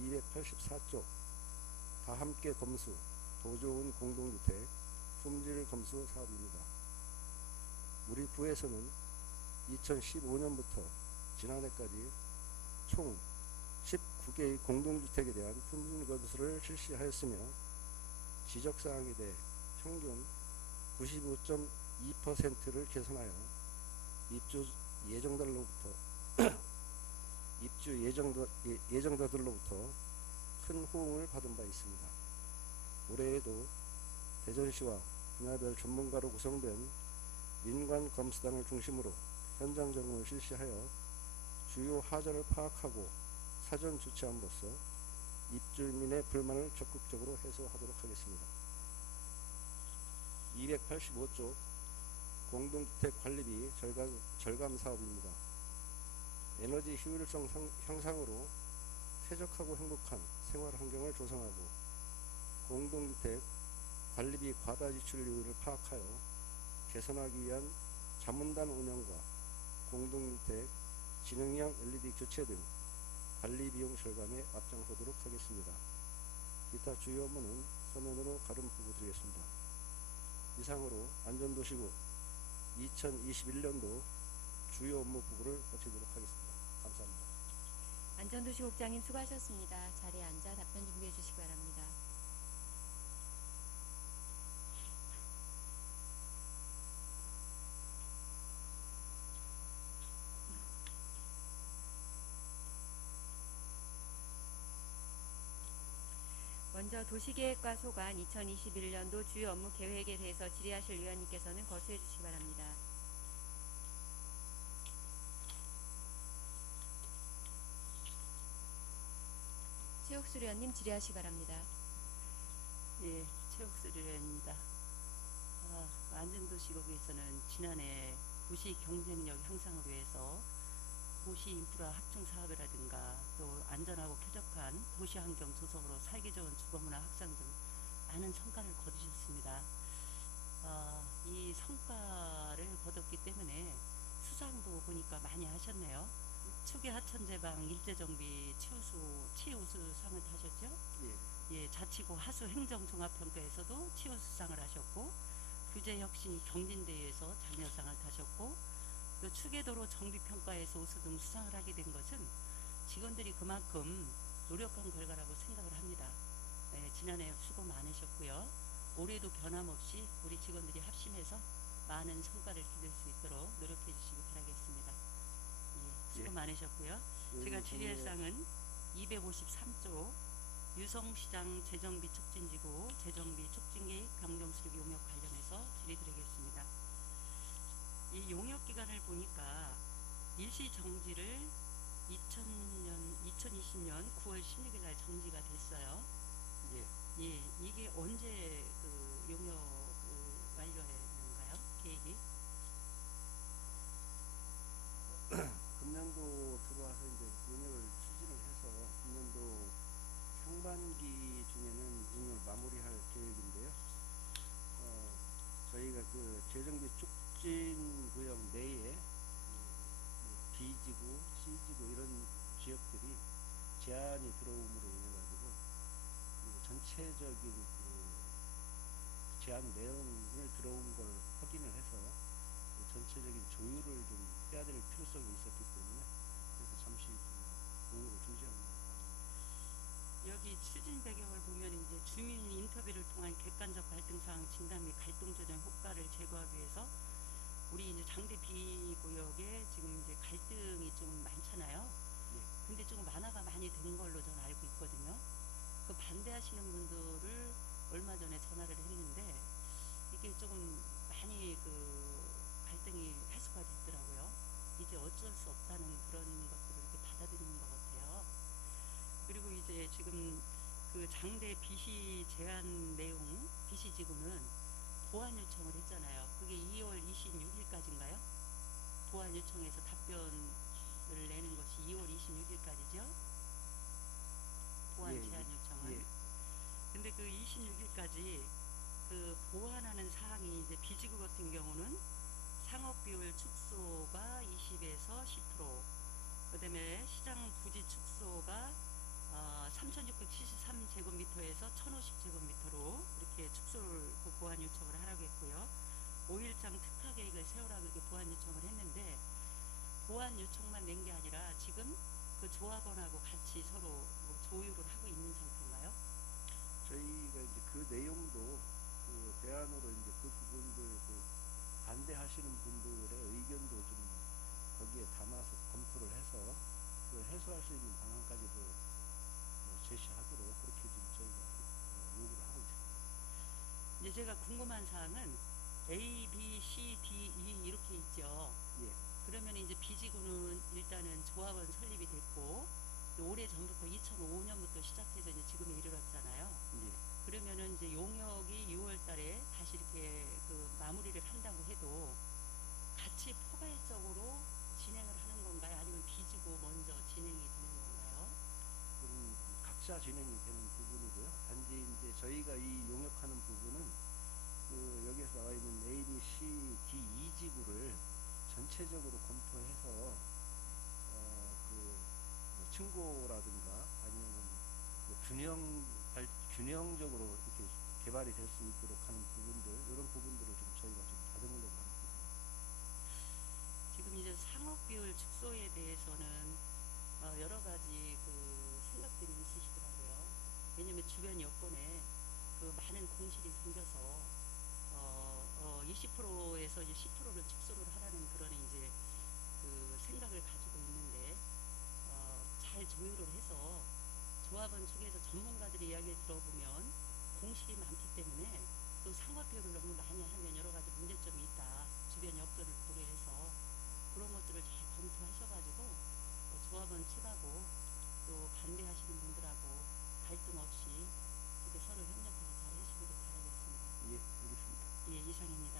284조 다함께 검수 도좋은 공동주택 품질 검수 사업입니다. 우리 부에서는 2015년부터 지난해까지 총 19개의 공동주택에 대한 품질 검수를 실시하였으며 지적사항에 대해 평균 95.2%를 개선하여 입주 예정자들로부터 큰 호응을 받은 바 있습니다. 올해에도 대전시와 분야별 전문가로 구성된 민관검수단을 중심으로 현장 점검을 실시하여 주요 하자를 파악하고 사전 조치함으로써 입주민의 불만을 적극적으로 해소하도록 하겠습니다. 285조 공동주택 관리비 절감 사업입니다. 에너지 효율성 향상으로 쾌적하고 행복한 생활 환경을 조성하고 공동주택 관리비 과다 지출률을 파악하여 개선하기 위한 자문단 운영과 공동주택 지능형 LED 교체 등 관리 비용 절감에 앞장서도록 하겠습니다. 기타 주요 업무는 서면으로 가름 보고드리겠습니다. 이상으로 안전도시국 2021년도 안전도시국장님 수고하셨습니다. 자리에 앉아 답변 준비해 주시기 바랍니다. 먼저 도시계획과 소관 2021년도 주요 업무 계획에 대해서 질의하실 위원님께서는 거수해 주시기 바랍니다. 최옥수 위원님 질의하시기 바랍니다. 예, 최옥수리입니다. 안전도시국에서는 지난해 도시 경쟁력 향상을 위해서 도시 인프라 확충 사업이라든가 또 안전하고 쾌적한 도시 환경 조성으로 살기 좋은 주거문화 확산 등 많은 성과를 거두셨습니다. 이 성과를 거뒀기 때문에 수상도 보니까 많이 하셨네요. 추계 하천제방 일제정비 치우수상을 타셨죠? 예. 예, 자치구 하수 행정종합평가에서도 치우수상을 하셨고, 규제혁신 경진대회에서 장려상을 타셨고, 또 추계도로 정비평가에서 우수 등 수상을 하게 된 것은 직원들이 그만큼 노력한 결과라고 생각을 합니다. 예, 지난해 수고 많으셨고요. 올해도 변함없이 우리 직원들이 합심해서 많은 성과를 기댈 수 있도록 노력해 주시기 바라겠습니다. 예, 수고 예. 많으셨고요. 제가 질의할 사항은 253조 유성시장 재정비 촉진지구 재정비 촉진계획 변경수립 용역 관련해서 질의드리겠습니다. 이 용역 기간을 보니까 일시 정지를 2020년 9월 16일 날 정지가 됐어요. 예. 예, 이게 언제 그 용역을 완료했는가요? 계획이? 금년도 들어와서 이제 용역을 추진을 해서 금년도 상반기 중에는 용역을 마무리할 계획인데요. 저희가 그 재정비 촉진 구역 내에 B지구, C지구 이런 지역들이 제한이 들어옴으로 인해 가지고 전체적인 그 제한 내용을 들어온 걸 확인을 해서 그 전체적인 조율을 좀 해야 될 필요성이 있었기 때문에 그래서 잠시 용역을 중지하고 있습니다. 여기 추진 배경을 보면 이제 주민 인터뷰를 통한 객관적 갈등 사항 진단 및 갈등 조정 효과를 제거하기 위해서 우리 이제 장대 B 구역에 지금 이제 갈등이 좀 많잖아요. 예. 근데 좀 완화가 많이 된 걸로 저는 알고 있거든요. 그 반대하시는 분들을 얼마 전에 전화를 했는데 이게 조금 많이 그 갈등이 해소가 됐더라고요. 이제 어쩔 수 없다는 그런 것들을 이렇게 받아들이는 것 같아요. 그리고 이제 지금 그 장대 비시 제한 내용 비시지구는 보완 요청을 했잖아요. 그게 2월 26일까지인가요? 보완 요청해서 답변을 내는 것이 2월 26일까지죠? 보완 예, 제한 요청은. 예. 근데 그 26일까지 그 보완하는 사항이 이제 비지구 같은 경우는 상업 비율 축소가 20에서 10%, 그다음에 시장 부지 축소가 3,673제곱미터에서 1,050제곱미터로 이렇게 축소를 그 보완 요청을 하라고 했고요. 5일장 특화 계획을 세우라고 이렇게 보완 요청을 했는데 보완 요청만 낸 게 아니라 지금 그 조합원하고 같이 서로 뭐 조율을 하고 있는 상태인가요? 저희가 이제 그 내용도 그 대안으로 이제 그 부분들 그 반대하시는 분들의 의견도 좀 거기에 담아서 검토를 해서 그걸 해소할 수 있는 방안까지도 제시하도록 그렇게 지금 저희가 요구를 하고 있습니다. 이제 제가 궁금한 사항은 A, B, C, D, E 이렇게 있죠. 예. 그러면 이제 B지구는 일단은 조합원 설립이 됐고 오래 전부터 2005년부터 시작해서 이제 지금에 이르렀잖아요. 예. 그러면은 이제 용역이 6월달에 다시 이렇게 그 마무리를 한다고 해도 같이 포괄적으로 진행을 하는 건가요? 아니면 B지구 먼저 진행이 되는 건가요? 각자 진행이 되는 부분이고요. 단지 이제 저희가 이 용역하는 부분은 그 여기에서 나와 있는 A, B, C, D 2지구를 전체적으로 검토해서 뭐 층고라든가 아니면 그 균형적으로 이렇게 개발이 될 수 있도록 하는 부분들 이런 부분들을 좀 저희가 좀 다듬으려고 하는 부분입니다. 지금 이제 상업 비율 축소에 대해서는 여러 가지 그 생각들이 있으시더라고요. 왜냐면 주변 여건에 그 많은 공실이 생겨서 20%에서 이제 10%를 축소를 하라는 그런 이제 그 생각을 가지고 있는데 잘 조율을 해서 조합원 측에서 전문가들의 이야기를 들어보면 공실이 많기 때문에 또 상업비율을 너무 많이 하면 여러 가지 문제점이 있다. 주변 여건을 고려해서 그런 것들을 잘 검토하셔가지고 조합원 측하고 또 반대하시는 분들하고 갈등 없이 이렇게 서로 협력해서 잘 해주기를 바라겠습니다. 예, 알겠습니다. 예, 이상입니다.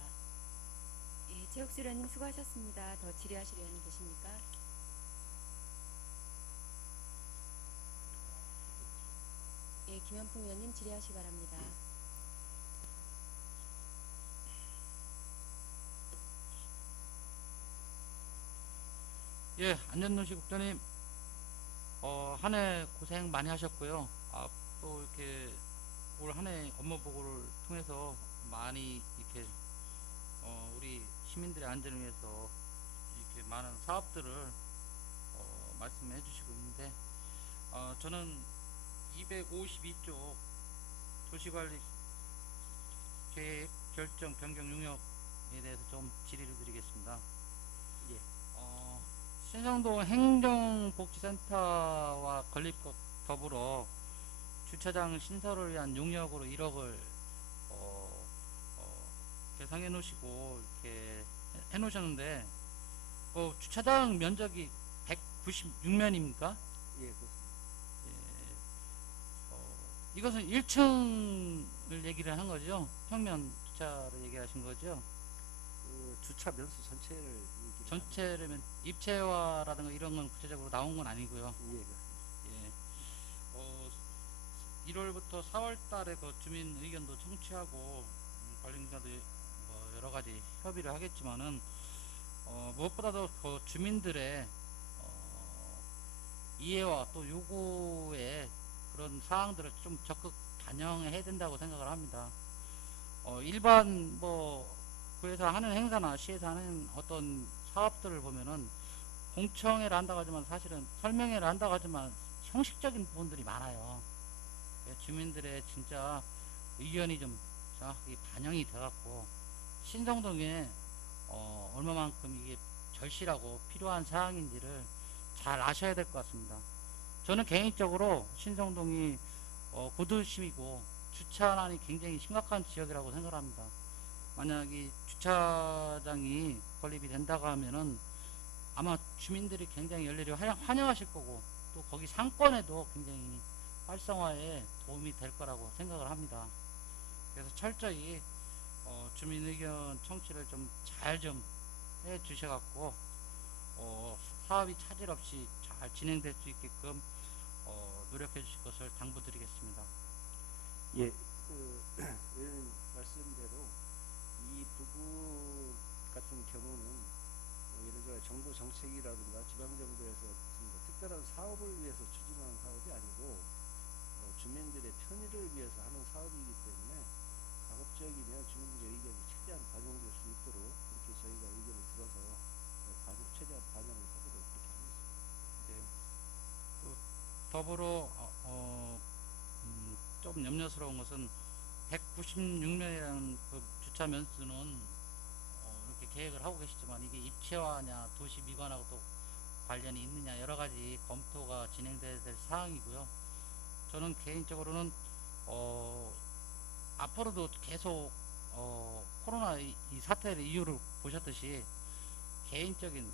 예, 최옥수련님 수고하셨습니다. 더 질의하실 의원님 계십니까? 예, 김현풍 의원님 질의하시기 바랍니다. 예, 안전노시 국장님, 한 해 고생 많이 하셨고요. 또 이렇게 올 한 해 업무 보고를 통해서 많이 이렇게 우리 시민들의 안전을 위해서 이렇게 많은 사업들을 말씀해 주시고 있는데, 저는 252쪽 도시관리 계획 결정 변경 용역에 대해서 좀 질의를 드리겠습니다. 예. 신성동 행정복지센터와 건립과 더불어 주차장 신설을 위한 용역으로 1억을 계상해 놓으시고 이렇게 해 놓으셨는데, 주차장 면적이 196면입니까? 예, 그렇습니다. 이것은 1층을 얘기를 한 거죠? 평면 주차를 얘기하신 거죠? 그 주차 면수 전체를 얘기를 전체라면 입체화라든가 이런 건 구체적으로 나온 건 아니고요. 합니다. 예, 그렇습니다. 예. 1월부터 4월 달에 그 주민 의견도 청취하고 관련자도 뭐 여러 가지 협의를 하겠지만은 무엇보다도 그 주민들의 이해와 또 요구에 그런 사항들을 좀 적극 반영해야 된다고 생각을 합니다. 일반 뭐 구에서 하는 행사나 시에서 하는 어떤 사업들을 보면은 공청회를 한다고 하지만 사실은 설명회를 한다고 하지만 형식적인 부분들이 많아요. 주민들의 진짜 의견이 좀 정확하게 반영이 돼갖고 신성동에 얼마만큼 이게 절실하고 필요한 사항인지를 잘 아셔야 될 것 같습니다. 저는 개인적으로 신성동이 고도심이고 주차난이 굉장히 심각한 지역이라고 생각합니다. 만약 이 주차장이 건립이 된다고 하면은 아마 주민들이 굉장히 열렬히 환영하실 거고, 또 거기 상권에도 굉장히 활성화에 도움이 될 거라고 생각을 합니다. 그래서 철저히 주민 의견 청취를 좀 잘 좀 해 주셔갖고 사업이 차질 없이 잘 진행될 수 있게끔 노력해 주실 것을 당부드리겠습니다. 예, 의원님 말씀대로 이 부분 같은 경우는 예를 들어 정부 정책이라든가 지방정부에서 무슨 뭐 특별한 사업을 위해서 추진하는 사업이 아니고 주민들의 편의를 위해서 하는 사업이기 때문에 가급적이면 주민들의 의견이 최대한 반영될 수 있도록 그렇게 저희가 의견을 들어서 최대한 반영을 하도록 그렇게 하겠습니다. 네. 또 더불어 좀 염려스러운 것은 196명이라는 그 주차 면수는 이렇게 계획을 하고 계시지만 이게 입체화냐 도시 미관하고 또 관련이 있느냐 여러 가지 검토가 진행돼야 될 사항이고요. 저는 개인적으로는 앞으로도 계속 코로나 이 사태를 이유를 보셨듯이 개인적인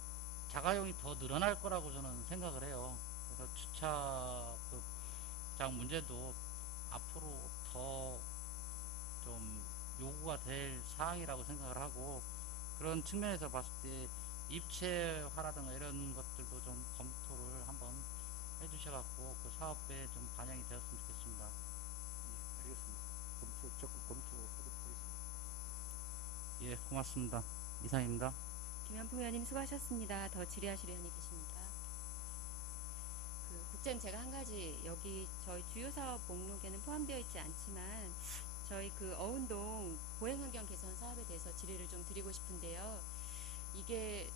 자가용이 더 늘어날 거라고 저는 생각을 해요. 그래서 주차장 문제도 앞으로 더 좀 요구가 될 사항이라고 생각을 하고, 그런 측면에서 봤을 때 입체화라든가 이런 것들도 좀 검토를 한번 해주셔갖고 그 사업에 좀 반영이 되었으면 좋겠습니다. 예, 알겠습니다. 적극 검토하도록 하겠습니다. 예, 고맙습니다. 이상입니다. 김현풍 의원님 수고하셨습니다. 더 질의하실 의원이 계십니까? 국장님, 제가 한 가지 여기 저희 주요 사업 목록에는 포함되어 있지 않지만 저희 그 어운동 보행환경 개선 사업에 대해서 질의를 좀 드리고 싶은데요. 이게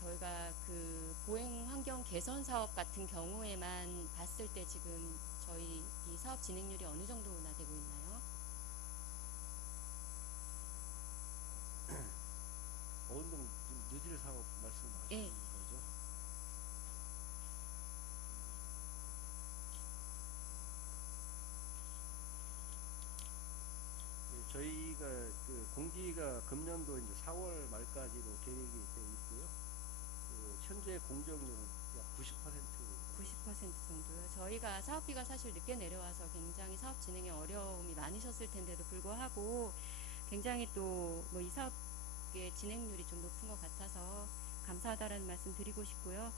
저희가 그 보행 환경 개선 사업 같은 경우에만 봤을 때 지금 저희 이 사업 진행률이 어느 정도나 되고 있나요? 어운동 뉴딜 사업 말씀하시는 예. 거죠? 예, 저희가 그 공기가 금년도 이제 4월 말까지로 계획이 되어 있고요. 그 현재 공정률은 약 90%. 90% 정도요. 저희가 사업비가 사실 늦게 내려와서 굉장히 사업 진행에 어려움이 많으셨을 텐데도 불구하고 굉장히 또 뭐 이 사업의 진행률이 좀 높은 것 같아서 감사하다라는 말씀 드리고 싶고요.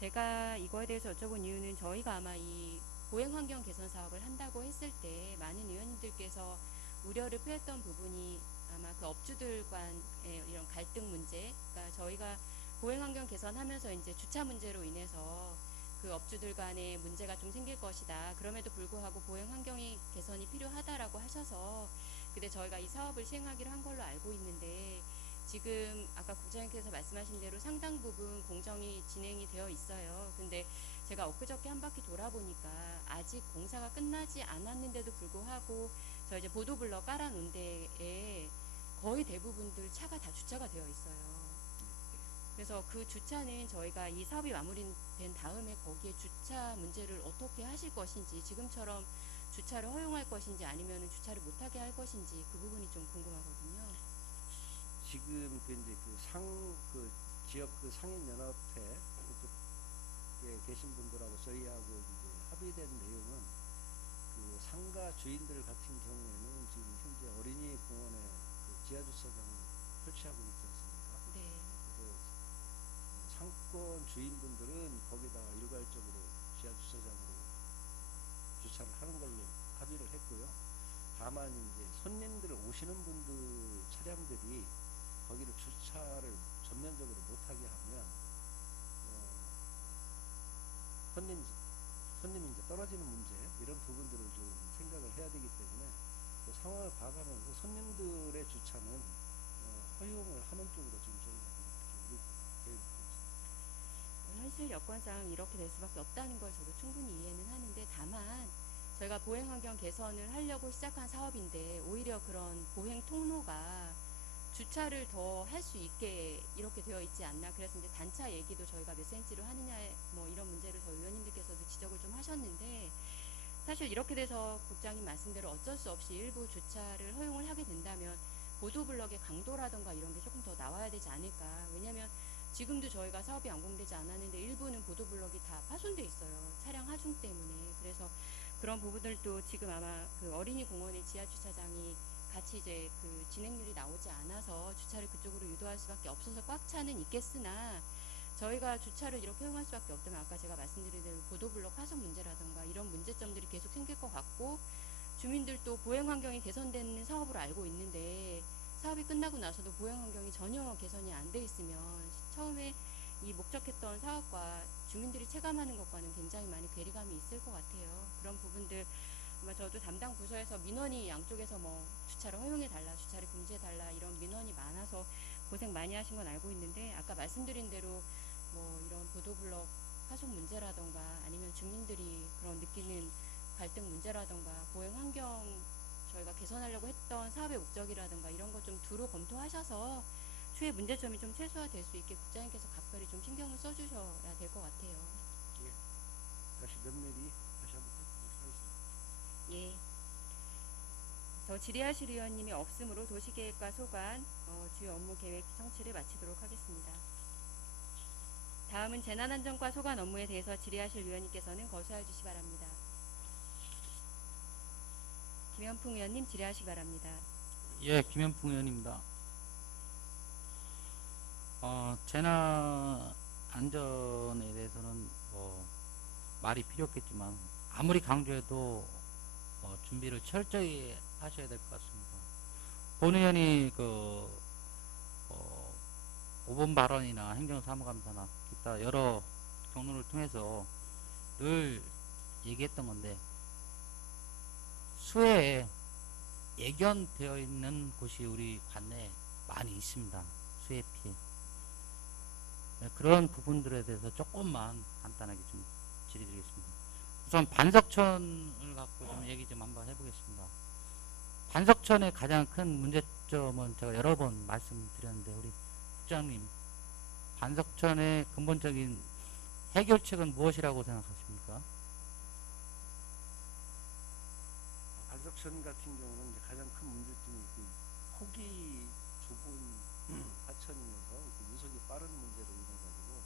제가 이거에 대해서 여쭤본 이유는 저희가 아마 이 보행 환경 개선 사업을 한다고 했을 때 많은 의원님들께서 우려를 표했던 부분이 아마 그 업주들 간의 이런 갈등 문제, 그러니까 저희가 보행 환경 개선하면서 이제 주차 문제로 인해서 그 업주들 간의 문제가 좀 생길 것이다. 그럼에도 불구하고 보행 환경이 개선이 필요하다라고 하셔서 근데 저희가 이 사업을 시행하기로 한 걸로 알고 있는데 지금 아까 국장님께서 말씀하신 대로 상당 부분 공정이 진행이 되어 있어요. 근데 제가 엊그저께 한 바퀴 돌아보니까 아직 공사가 끝나지 않았는데도 불구하고 저 이제 보도블럭 깔아놓은 데에 거의 대부분들 차가 다 주차가 되어 있어요. 그래서 그 주차는 저희가 이 사업이 마무리된 다음에 거기에 주차 문제를 어떻게 하실 것인지 지금처럼 주차를 허용할 것인지 아니면 주차를 못하게 할 것인지 그 부분이 좀 궁금하거든요. 지금 그 이제 그 지역 그 상인연합회 그쪽에 계신 분들하고 저희하고 이제 합의된 내용은 그 상가 주인들 같은 경우에는 지금 현재 어린이 공원에 그 지하 주차장을 설치하고 있지 않습니까? 네. 그 상권 주인분들은 거기다가 일괄적으로 지하 주차장으로 주차를 하는 걸로 합의를 했고요. 다만 이제 손님들 오시는 분들 차량들이 거기를 주차를 전면적으로 못하게 하면 손님이 이제 떨어지는 문제 이런 부분들을 좀 생각을 해야 되기 때문에 그 상황을 봐가면서 손님들의 주차는 허용을 하는 쪽으로 지금 저희가 이렇게 계획하고 있습니다. 현실 여건상 이렇게 될 수밖에 없다는 걸 저도 충분히 이해는 하는데 다만 저희가 보행 환경 개선을 하려고 시작한 사업인데 오히려 그런 보행 통로가 주차를 더 할 수 있게 이렇게 되어 있지 않나. 그래서 이제 단차 얘기도 저희가 몇 센치로 하느냐 뭐 이런 문제를 저희 의원님들께서도 지적을 좀 하셨는데 사실 이렇게 돼서 국장님 말씀대로 어쩔 수 없이 일부 주차를 허용을 하게 된다면 보도블럭의 강도라던가 이런 게 조금 더 나와야 되지 않을까. 왜냐하면 지금도 저희가 사업이 완공되지 않았는데 일부는 보도블럭이 다 파손돼 있어요. 차량 하중 때문에. 그래서 그런 부분들도 지금 아마 그 어린이 공원의 지하 주차장이 같이 이제 그 진행률이 나오지 않아서 주차를 그쪽으로 유도할 수밖에 없어서 꽉 차는 있겠으나 저희가 주차를 이렇게 허용할 수밖에 없다면 아까 제가 말씀드린 대로 보도블럭 파손 문제라던가 이런 문제점들이 계속 생길 것 같고 주민들도 보행 환경이 개선되는 사업으로 알고 있는데 사업이 끝나고 나서도 보행 환경이 전혀 개선이 안 돼 있으면 처음에 이 목적했던 사업과 주민들이 체감하는 것과는 굉장히 많이 괴리감이 있을 것 같아요. 그런 부분들 아마 저도 담당 부서에서 민원이 양쪽에서 뭐 주차를 허용해달라, 주차를 금지해달라 이런 민원이 많아서 고생 많이 하신 건 알고 있는데 아까 말씀드린 대로 뭐 이런 보도블럭 파손 문제라던가 아니면 주민들이 그런 느끼는 갈등 문제라던가 보행 환경 저희가 개선하려고 했던 사업의 목적이라든가 이런 거 좀 두루 검토하셔서 추후에 문제점이 좀 최소화될 수 있게 국장님께서 각별히 좀 신경을 써주셔야 될 것 같아요. 예. 다시 면밀히 다시 한번 살펴보도록 하겠습니다. 예. 저 질의하실 의원님이 없으므로 도시계획과 소관 주요 업무 계획 청취를 마치도록 하겠습니다. 다음은 재난안전과 소관 업무에 대해서 질의하실 의원님께서는 거수해 주시 바랍니다. 김현풍 의원님 질의하시기 바랍니다. 예, 김현풍 의원입니다. 재난 안전에 대해서는 뭐 말이 필요 없겠지만 아무리 강조해도 준비를 철저히 하셔야 될 것 같습니다. 본 의원이 그 5번 발언이나 행정사무감사나 기타 여러 경로를 통해서 늘 얘기했던 건데 수해에 예견되어 있는 곳이 우리 관내에 많이 있습니다. 수해 피해. 네, 그런 부분들에 대해서 조금만 간단하게 좀 질의드리겠습니다. 우선 반석천을 갖고 좀 얘기 좀 한번 해보겠습니다. 반석천의 가장 큰 문제점은 제가 여러 번 말씀드렸는데 우리 국장님, 반석천의 근본적인 해결책은 무엇이라고 생각하십니까? 반석천 같은 경우는 이제 가장 큰 문제점이 그 폭이 좁은 하천이면서 그 유속이 빠른 문제로 인해 가지고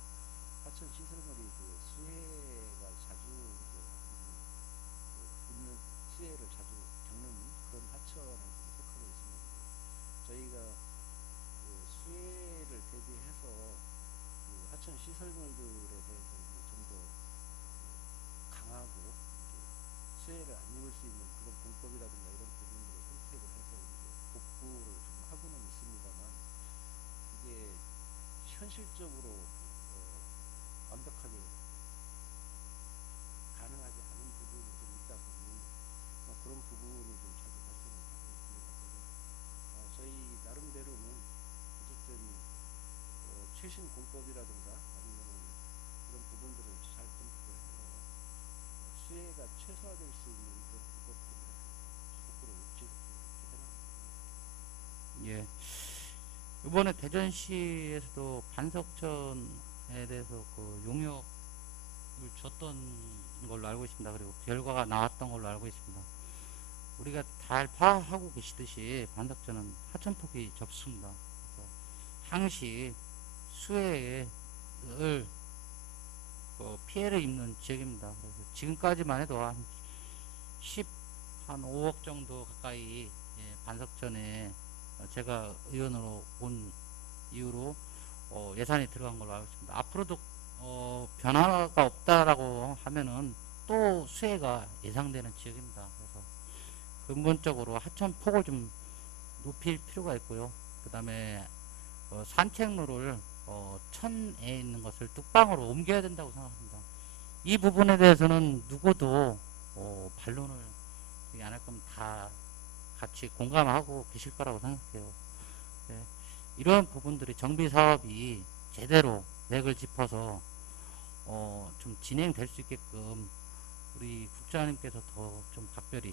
하천 시설물이 그 수해가 자주 이제 있는 수해를 자주 겪는 그런 하천에 좀 속하고 있습니다. 저희가 그 수해를 대비해서 그 하천 시설물들에 대해서 좀 더 강하고 이렇게 수해를 안 입을 수 있는 그런 공법이라든가 이런 부분들을 선택을 해서 이제 복구를 좀 하고는 있습니다만 이게 현실적으로 완벽하게 가능하지 않은 부분이 좀 있다 보니 그런 부분이 좀 자주 발생을 하고 있습니다. 그래서 저희 나름대로는 어쨌든 최신 공법이라든가 아니면 그런 부분들을 잘 검토를 해서 수혜가 최소화될 수 있는 그런 방법들을 복구를 지속적으로 이렇게 해나갑니다. 예. 이번에 대전시에서도 반석천에 대해서 그 용역을 줬던 걸로 알고 있습니다. 그리고 결과가 나왔던 걸로 알고 있습니다. 우리가 잘 파악하고 계시듯이 반석천은 하천폭이 좁습니다. 그래서 항시 수해를 피해를 입는 지역입니다. 그래서 지금까지만 해도 한 5억 정도 가까이 반석천에 제가 의원으로 온 이후로 예산이 들어간 걸로 알고 있습니다. 앞으로도 변화가 없다라고 하면은 또 수해가 예상되는 지역입니다. 그래서 근본적으로 하천 폭을 좀 높일 필요가 있고요. 그 다음에 산책로를 천에 있는 것을 뚝방으로 옮겨야 된다고 생각합니다. 이 부분에 대해서는 누구도 반론을 안 할 거면 다 같이 공감하고 계실 거라고 생각해요. 네. 이런 부분들이 정비 사업이 제대로 맥을 짚어서 좀 진행될 수 있게끔 우리 국장님께서 더 좀 각별히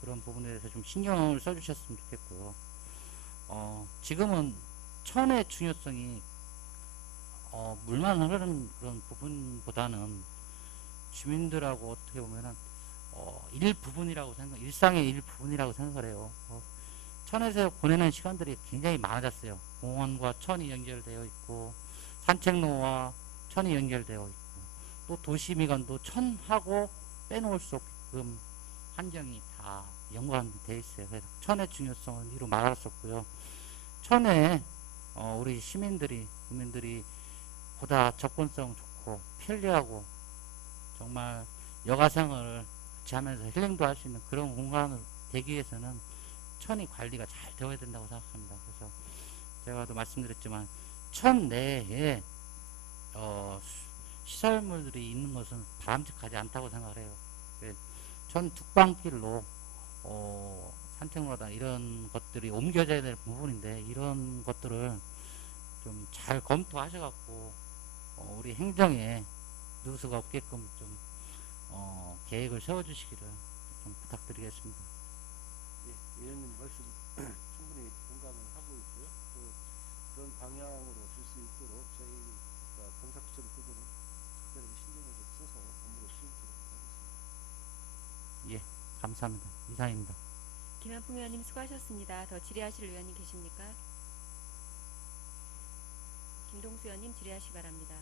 그런 부분에 대해서 좀 신경을 써주셨으면 좋겠고요. 지금은 천의 중요성이 물만 흐르는 그런 부분보다는 주민들하고 어떻게 보면은 일상의 일부분이라고 생각을 해요. 천에서 보내는 시간들이 굉장히 많아졌어요. 공원과 천이 연결되어 있고 산책로와 천이 연결되어 있고 또 도시미관도 천하고 빼놓을 수 없게끔 환경이 다 연관되어 있어요. 그래서 천의 중요성은 이루 말할 수 없고요. 천에 우리 국민들이 보다 접근성 좋고 편리하고 정말 여가생을 같이 하면서 힐링도 할 수 있는 그런 공간을 되기 위해서는 천이 관리가 잘 되어야 된다고 생각합니다. 그래서 제가도 말씀드렸지만 천 내에 시설물들이 있는 것은 바람직하지 않다고 생각을 해요. 천 뚝방길로 산책로다 이런 것들이 옮겨져야 될 부분인데 이런 것들을 좀 잘 검토하셔갖고 우리 행정에 누수가 없게끔 좀 계획을 세워주시기를 좀 부탁드리겠습니다. 예, 의원님 말씀 충분히 공감을 하고 있고요. 또 그런 방향으로 줄 수 있도록 저희가 반석천 부분은 특별히 신경을 좀 써서 업무를 수행하도록 하겠습니다. 예, 감사합니다. 이상입니다. 김한풍 의원님 수고하셨습니다. 더 질의하실 의원님 계십니까? 김동수 의원님 질의하시기 바랍니다.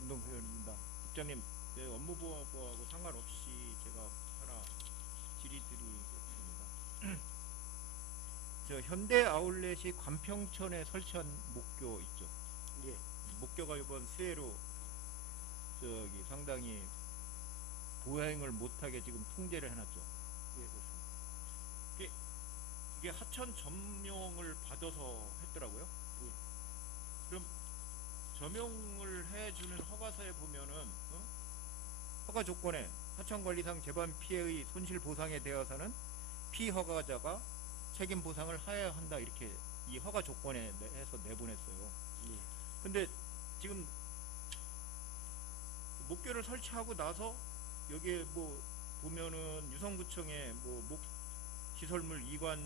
김동수 의원입니다. 국장님, 업무보고하고 상관없이 제가 하나 질의드리겠습니다. 저 현대 아울렛이 관평천에 설치한 목교 있죠. 예, 목교가 이번 수해로 상당히 보행을 못하게 지금 통제를 해놨죠. 예, 그렇습니다. 이게 하천 점용을 받아서 했더라고요. 예. 그럼 점용을 해주는 허가서에 보면은 허가 조건에 하천관리상 재반 피해의 손실 보상에 대해서는 피허가자가 책임 보상을 하여야 한다 이렇게 이 허가 조건에 해서 내보냈어요. 예. 근데 지금 목교를 설치하고 나서 여기에 뭐 보면은 유성구청에 뭐 시설물 이관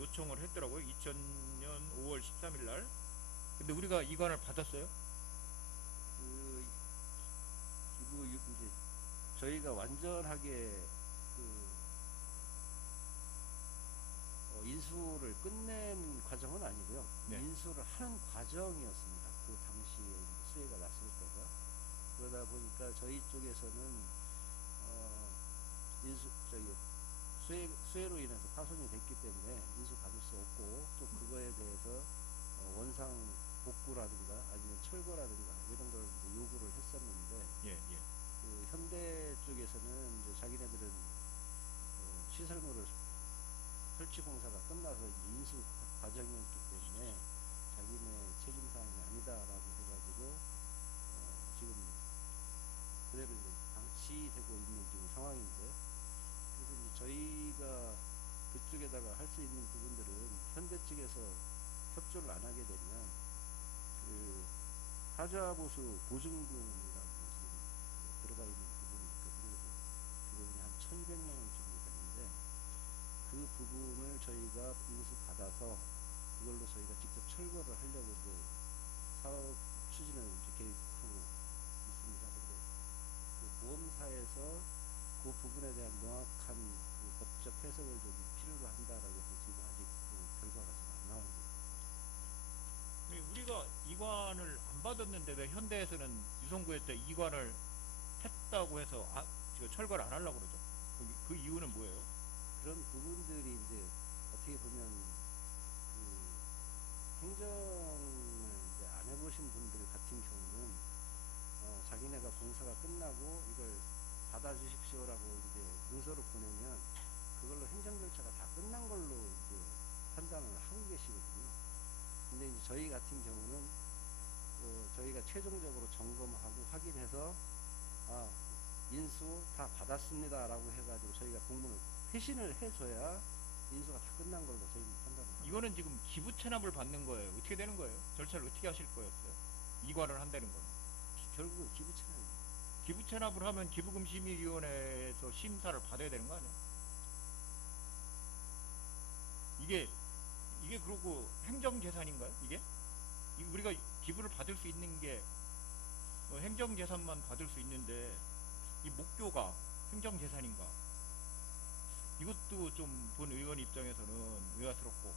요청을 했더라고요. 2000년 5월 13일 날. 근데 우리가 이관을 받았어요. 이제 저희가 완전하게 인수를 끝낸 과정은 아니고요. 네. 인수를 하는 과정이었습니다. 그 당시에 이제 수해가 났을 때가. 그러다 보니까 저희 쪽에서는 수해로 인해서 파손이 됐기 때문에 인수 받을 수 없고, 또 그거에 대해서 원상 복구라든가 아니면 철거라든가 이런 걸 이제 요구를 했었는데, 예, 예. 그 현대 쪽에서는 이제 자기네들은 시설물을 설치 공사가 끝나서 이제 인수 과정이었기 때문에 자기네 책임 사항이 아니다라고 해가지고 지금 그대로 이제 방치되고 있는 지금 상황인데, 그래서 이제 저희가 그쪽에다가 할 수 있는 부분들은 현대 측에서 협조를 안 하게 되면 그 타자보수 보증금이라고 지금 들어가 있는 부분이 있거든요. 그래서 그분이 한 1,200만 원 정도 되는데, 그 부분을 저희가 인수 받아서 그걸로 저희가 직접 철거를 하려고 이제 사업 추진을 이제 계획하고 있습니다. 근데 그 보험사에서 그 부분에 대한 명확한 그 법적 해석을 좀 필요로 한다라고 해서 지금 아직 그 결과가 지금 안 나오고 있습니다. 우리가 이관을 안 받았는데 왜 현대에서는 유성구에 때 이관을 했다고 해서 철거를 안 하려고 그러죠? 그 이유는 뭐예요? 그런 부분들이 이제 어떻게 보면 그 행정을 이제 안 해보신 분들 같은 경우는 자기네가 공사가 끝나고 이걸 받아주십시오라고 이제 문서를 보내면 그걸로 행정 절차가 다 끝난 걸로 이제 판단을 하고 계시거든요. 근데 이제 저희 같은 경우는 저희가 최종적으로 점검하고 확인해서 인수 다 받았습니다라고 해가지고 저희가 공문을 회신을 해줘야 인수가 다 끝난 걸로 저희는 판단을 합니다. 이거는 지금 기부 체납을 받는 거예요. 어떻게 되는 거예요? 절차를 어떻게 하실 거였어요? 이관을 한다는 건. 결국은 기부 채납입니다. 기부 체납을 하면 기부금심의위원회에서 심사를 받아야 되는 거 아니야? 이게 그러고 행정재산인가요? 이게 우리가 기부를 받을 수 있는 게 행정재산만 받을 수 있는데 이 목교가 행정재산인가? 이것도 좀 본 의원 입장에서는 의아스럽고,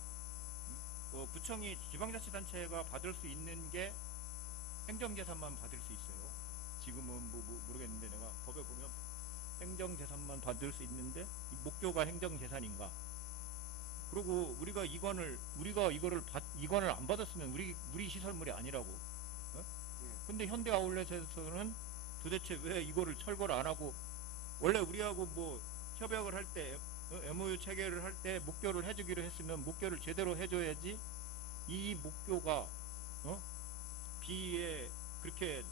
구청이 지방자치단체가 받을 수 있는 게 행정재산만 받을 수 있어요. 지금은 모르겠는데 내가 법에 보면 행정재산만 받을 수 있는데 이 목교가 행정재산인가? 그리고 우리가 이거를 안 받았으면 우리 시설물이 아니라고. 근데 현대 아울렛에서는 도대체 왜 이거를 철거를 안 하고, 원래 우리하고 뭐 협약을 할 때 MOU 체결을 할 때 목교를 해주기로 했으면 목교를 제대로 해줘야지. 이 목교가 비에 그렇게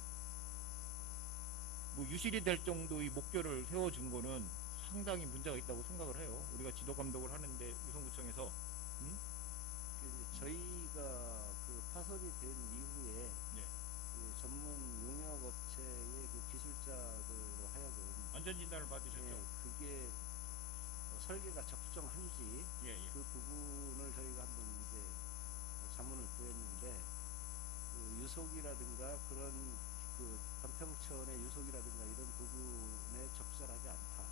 뭐 유실이 될 정도의 목교를 세워준 거는 상당히 문제가 있다고 생각을 해요. 우리가 지도 감독을 하는데 유성구청에서 저희가 그 파손이 된 이후에 네. 그 전문 용역업체의 그 기술자들로 하여금 안전진단을 받으셨죠? 그게 설계가 적정한지 예. 그 부분을 저희가 한번 이제 자문을 구했는데, 그 유속이라든가 그런 그 관평천의 유속이라든가 이런 부분에 적절하지 않다,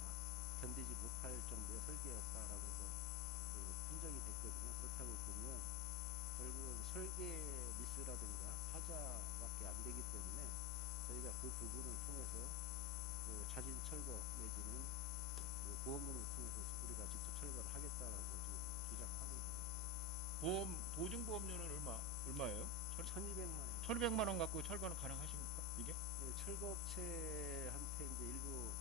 견디지 못할 정도의 설계였다라고 해서 그 판정이 됐거든요. 그렇다고 보면 결국은 설계 미스라든가 하자밖에 안 되기 때문에 저희가 그 부분을 통해서 그 자진 철거 내지는 그 보험금을 통해서 우리가 직접 철거를 하겠다라고 지금 주장하고 있습니다. 보증보험료는 얼마예요? 1,200만 원. 1,200만 원 갖고 철거는 가능하십니까? 이게? 네, 철거업체한테 이제 일부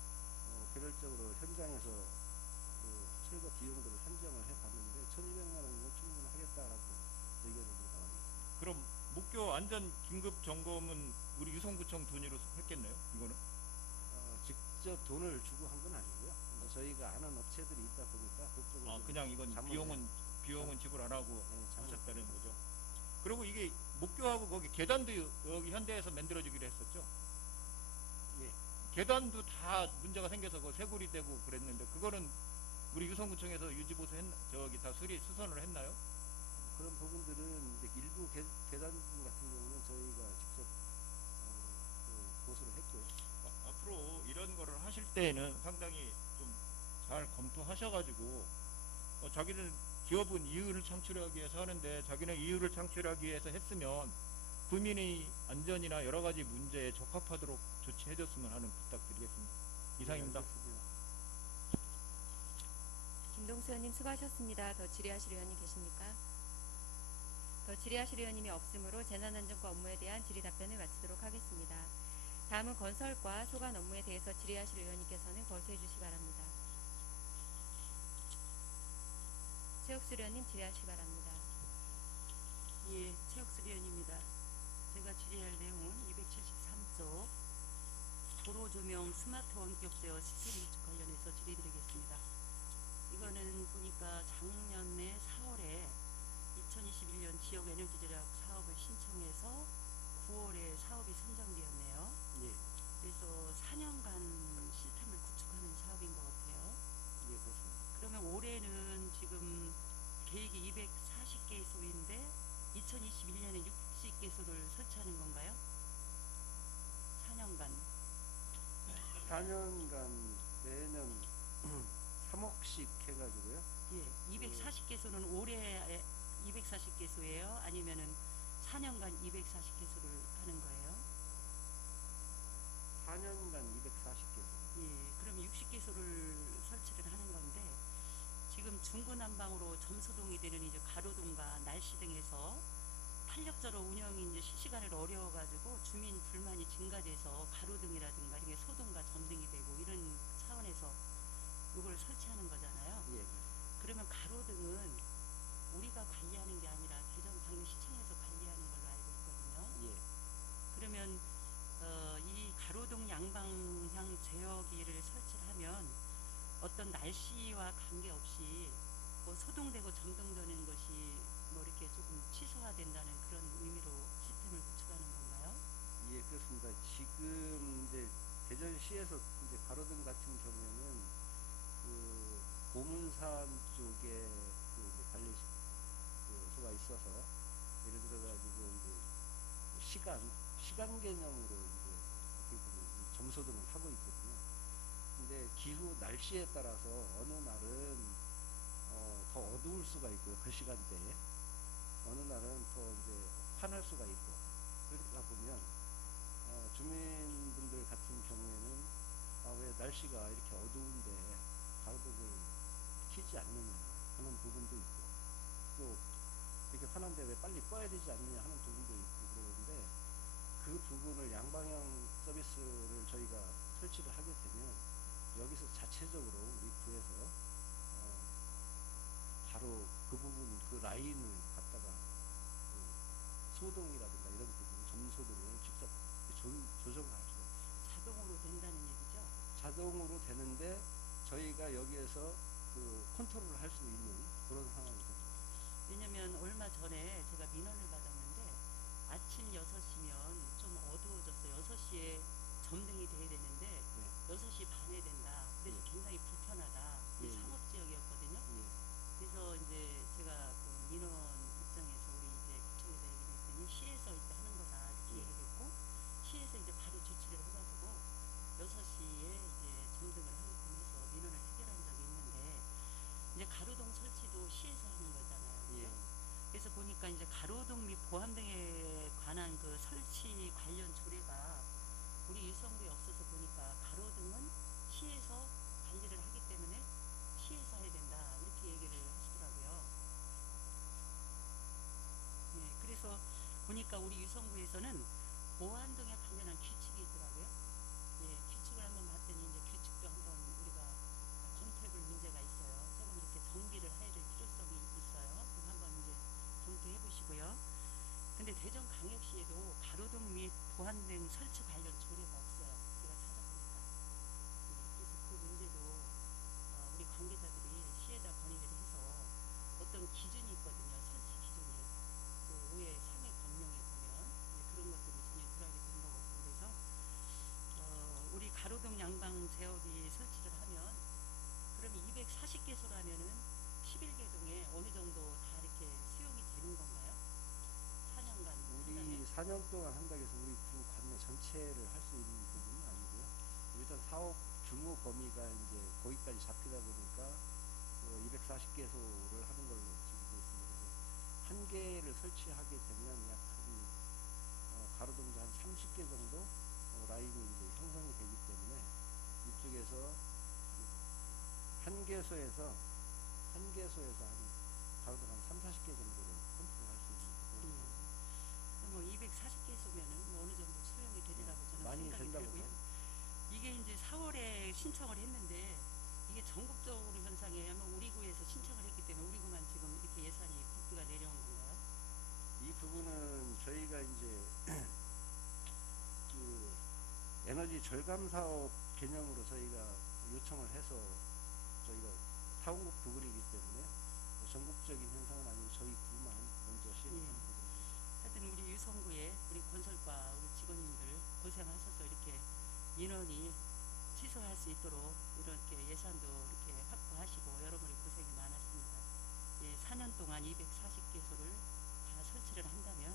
개별적으로 현장에서 그 철거 비용들을 산정을 해봤는데 1,200만 원이면 충분하겠다라고 의견이 나와 있습니다. 그럼 목교 안전 긴급 점검은 우리 유성구청 돈으로 했겠네요? 이거는? 직접 돈을 주고 한 건 아니고요. 저희가 아는 업체들이 있다 보니까 그쪽으로 그냥 이건 자문을 비용은 지불 안 하고 장로. 하셨다는 거죠. 그리고 이게 목교하고 거기 계단도 여기 현대에서 만들어지기로 했었죠. 예. 계단도 다 문제가 생겨서 그 쇄골이 되고 그랬는데 그거는 우리 유성구청에서 유지보수 저기 다 수선을 했나요? 그런 부분들은 이제 일부 계단 부분 같은 경우는 저희가 직접 보수를 했고요. 앞으로 이런 거를 하실 때에는 상당히 좀 잘 검토하셔가지고 자기는 기업은 이익을 창출하기 위해서 하는데 자기는 이익을 창출하기 위해서 했으면 국민의 안전이나 여러 가지 문제에 적합하도록 조치해줬으면 하는 부탁드리겠습니다. 이상입니다. 네, 알겠습니다. 김동수 의원님 수고하셨습니다. 더 질의하실 의원님 계십니까? 더 질의하실 의원님이 없으므로 재난안전과 업무에 대한 질의 답변을 마치도록 하겠습니다. 다음은 건설과 소관 업무에 대해서 질의하실 의원님께서는 거수해 주시기 바랍니다. 최옥수 의원님 질의하시기 바랍니다. 예, 최옥수 의원입니다. 제가 질의할 내용은 273조 도로 조명 스마트 원격 제어 시스템 구축 관련해서 질의드리겠습니다. 이거는 보니까 작년에 4월에 2021년 지역 에너지 절약 사업을 신청해서 9월에 사업이 선정되었네요. 예, 그래서 4년간 시스템을 구축하는 사업인 것 같아요. 예, 그렇습니다. 그러면 올해는 지금 계획이 240개소인데 2021년에 60개소를 설치하는 건가요? 4년간. 4년간 매년 3억씩 해가지고요. 예, 240개소는 올해 240개소예요? 아니면은 4년간 240개소를 하는 거예요? 4년간 240개소. 예, 그럼 60개소를 설치를 하는 건데 지금 중구난방으로 점소동이 되는 이제 가로등과 날씨 등에서 탄력적으로 운영이 이제 실시간으로 어려워가지고 주민 불만이 증가돼서 가로등이라든가 이게 소등과 전등이 되고 이런 차원에서 이걸 설치하는 거잖아요. 예, 그러면 가로등은 우리가 관리하는 게 아니라 대전광역시청에서 관리하는 걸로 알고 있거든요. 예, 그러면 이 가로등 양방향 제어기를 설치를 하면 어떤 날씨와 관계없이 뭐 소등되고 점등되는 것이 뭐 이렇게 조금 취소화된다는 그런 의미로 시스템을 구축하는 건가요? 예, 그렇습니다. 지금 이제 대전시에서 이제 가로등 같은 경우에는 그 고문산 쪽에 그 이제 관리 수가 있어서 예를 들어 가지고 이제 시간 개념으로 이제 어떻게 보면 이 점소등을 하고 있거든요. 근데 기후 날씨에 따라서 어느 날은 더 어두울 수가 있고요. 그 시간대에 어느 날은 더 이제 환할 수가 있고 그러다 보면 주민분들 같은 경우에는 왜 날씨가 이렇게 어두운데 가로등을 켜지 않느냐 하는 부분도 있고 또 이렇게 환한데 왜 빨리 꺼야 되지 않느냐 하는 부분도 있고 그러는데 그 부분을 양방향 서비스를 저희가 설치를 하게 되면 여기서 자체적으로 우리 구에서 바로 그 부분 그 라인을 갖다가 그 소등이라든가 이런 부분 점소등을 직접 조정을 할 수가 있어요. 자동으로 된다는 얘기죠? 자동으로 되는데 저희가 여기에서 그 컨트롤을 할 수 있는 그런 상황이 됩니다. 왜냐면 얼마 전에 제가 민원을 받았는데 아침 6시면 좀 어두워졌어요. 6시에 점등이 돼야 되는데 네. 6시 반에 된다. 그래서 예. 굉장히 불편하다. 예. 상업지역이었거든요. 예. 그래서 이제 제가 그 민원 입장에서 우리 이제 구청에다 얘기를 했더니 시에서 이제 하는 거다 이렇게 예. 얘기를 했고 시에서 이제 바로 조치를 해가지고 6시에 이제 점등을 하게끔 해서 민원을 해결한 적이 있는데 이제 가로등 설치도 시에서 하는 거잖아요. 그죠? 예. 그래서 보니까 이제 가로등 및 보안 등에 관한 그 설치 관련 조례가 우리 유성구에 없어서 보니까 가로등은 시에서 관리를 하기 때문에 시에서 해야 된다 이렇게 얘기를 하시더라고요. 네, 그래서 보니까 우리 유성구에서는 보안 등에 관련한 규칙이 있더라고요. 예, 규칙을 한번 봤더니 이제 규칙도 한번 우리가 검토해볼 문제가 있어요. 조금 이렇게 정비를 해야 될 필요성이 있어요. 그럼 한번 이제 검토해 보시고요. 근데 대전광역시에도 가로등 및 보안 등 설치 관련 조례가 없어요. 제가 찾아보니까. 그래서 그 문제도 우리 관계자들이 시에다 건의를 해서 어떤 기준이 4년 동안 한다고 해서 우리 구 관내 전체를 할 수 있는 부분은 아니고요. 일단 사업 규모 범위가 이제 거기까지 잡히다 보니까 240개소를 하는 걸로 지금 되어 있습니다. 그래서 한 개를 설치하게 되면 약 가로등자 한 30개 정도 라인이 이제 형성이 되기 때문에 이쪽에서 한 개소에서 한 가로등 한 30, 40개 정도를 컨트롤할 수 있는 뭐 240개소면은 뭐 어느 정도 수용이 되리라고 저는 많이 생각이 된다고 들고요. 봐요. 이게 이제 4월에 신청을 했는데 이게 전국적으로 현상에 아마 우리 구에서 신청을 했기 때문에 우리 구만 지금 이렇게 예산이 국비가 내려온 건가요? 이 부분은 저희가 이제 그 에너지 절감 사업 개념으로 저희가 요청을 해서 저희가 타운국 부근이기 때문에 전국적인 현상은 아니고 저희 구만 먼저 시행을 하는 거거든요. 하여튼 우리 유성구에 우리 건설과 우리 직원님들 고생하셔서 이렇게 인원이 취소할 수 있도록 이렇게 예산도 이렇게 확보하시고 여러분이 고생이 많았습니다. 예, 4년 동안 240개소를 다 설치를 한다면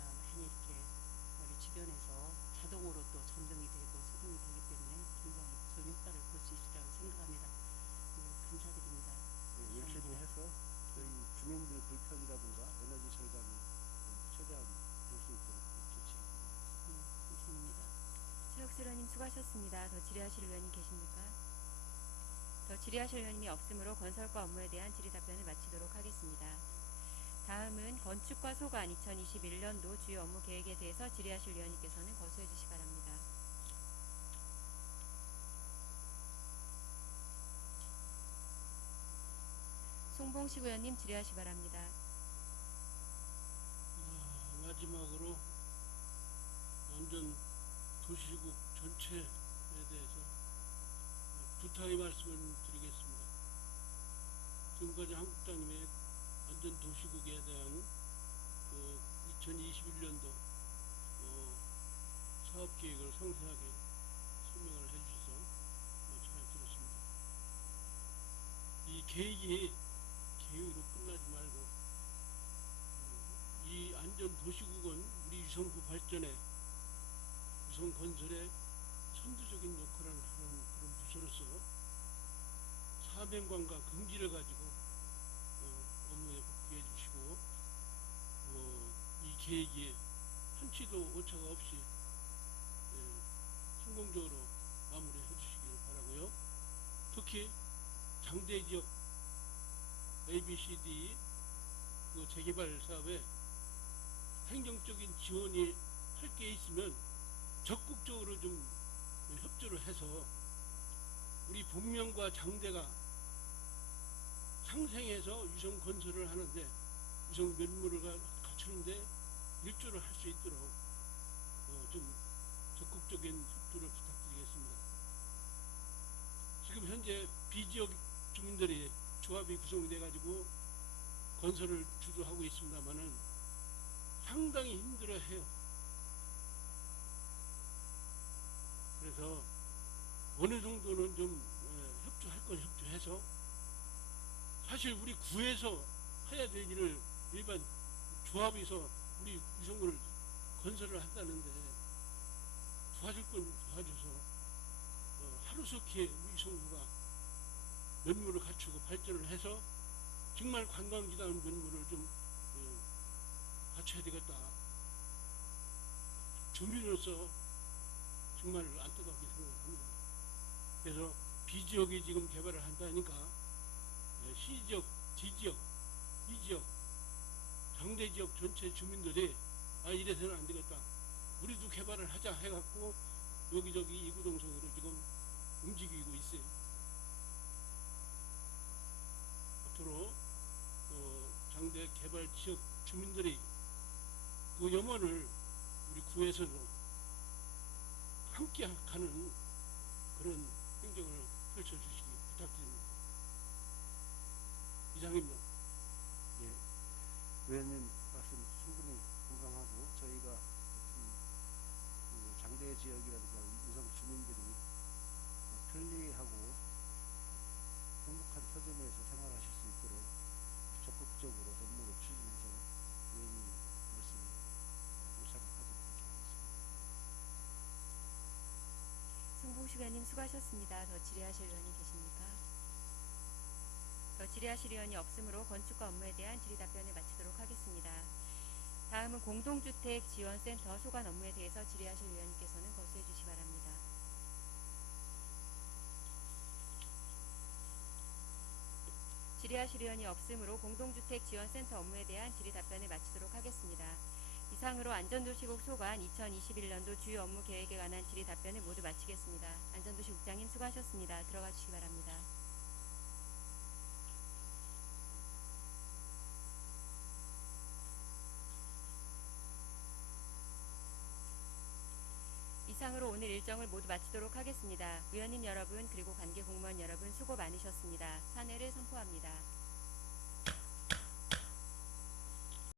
많이 이렇게 우리 주변에서 자동으로 또 전등이 되고 소등이 되기 때문에 굉장히 좋은 효과를 볼 수 있으리라고 생각합니다. 예, 감사드립니다. 열심히 해서 저희 주민들 불편이라든가 에너지 절감이 최대한 될 수 있도록 조치하겠습니다. 감사합니다. 최혁수 의원님 수고하셨습니다. 더 질의하실 의원님 계십니까? 더 질의하실 의원님이 없으므로 건설과 업무에 대한 질의 답변을 마치도록 하겠습니다. 다음은 건축과 소관 2021년도 주요 업무 계획에 대해서 질의하실 의원님께서는 거수해 주시기 바랍니다. 송봉식 의원님 질의하시기 바랍니다. 마지막으로 완전 도시국 전체에 대해서 부탁의 말씀을 드리겠습니다. 지금까지 한국장님의 완전 도시국에 대한 2021년도 사업 계획을 상세하게 설명을 해주셔서 잘 들었습니다. 이 계획이 계획으로 끝나지 말고 이 안전 도시국은 우리 유성구 발전에 유성 건설에 선두적인 역할을 하는 그런 부서로서 사명감과 긍지를 가지고 업무에 복귀해 주시고 이 계획이 한치도 오차가 없이 성공적으로 마무리해 주시길 바라고요. 특히 장대 지역 ABCD 그 재개발 사업에 행정적인 지원이 할 게 있으면 적극적으로 좀 협조를 해서 우리 본명과 장대가 상생해서 유성 건설을 하는데 유성 면모를 갖추는데 일조를 할 수 있도록 좀 적극적인 협조를 부탁드리겠습니다. 지금 현재 B지역 주민들이 조합이 구성이 돼가지고 건설을 주도하고 있습니다만은 상당히 힘들어해요. 그래서 어느 정도는 좀 협조할 건 협조해서 사실 우리 구에서 해야 될 일을 일반 조합에서 우리 유성구를 건설을 한다는데 도와줄 건 도와줘서 하루속히 우리 유성구가 면모를 갖추고 발전을 해서 정말 관광지다운 면모를 좀 갖춰야 되겠다. 주민으로서 정말 안타깝게 생각합니다. 그래서 B지역이 지금 개발을 한다니까 C지역, D지역, E지역, 장대지역 전체 주민들이 이래서는 안 되겠다. 우리도 개발을 하자 해갖고 여기저기 이구동성으로 지금 움직이고 있어요. 앞으로 장대 개발 지역 주민들이 그 염원을 우리 구에서도 함께 가는 그런 행정을 펼쳐주시기 부탁드립니다. 이상입니다. 예, 의원님 말씀 충분히 공감하고 저희가 그 장대 지역이라든가 유성 주민들이 편리하고 행복한 터전에서 생활하실 수 있도록 적극적으로 업무를 추진해서 의원님 말씀에 동참하겠습니다. 국장님 수고하셨습니다. 더 질의하실 의원이 계십니까? 더 질의하실 의원이 없으므로 건축과 업무에 대한 질의 답변을 마치도록 하겠습니다. 다음은 공동주택 지원센터 소관 업무에 대해서 질의하실 의원님께서는 거수해 주시기 바랍니다. 질의하실 의원이 없으므로 공동주택 지원센터 업무에 대한 질의 답변을 마치도록 하겠습니다. 이상으로 안전도시국 소관 2021년도 주요 업무 계획에 관한 질의 답변을 모두 마치겠습니다. 안전도시 국장님 수고하셨습니다. 들어가 주시기 바랍니다. 이상으로 오늘 일정을 모두 마치도록 하겠습니다. 의원님 여러분 그리고 관계 공무원 여러분 수고 많으셨습니다. 사내를 선포합니다.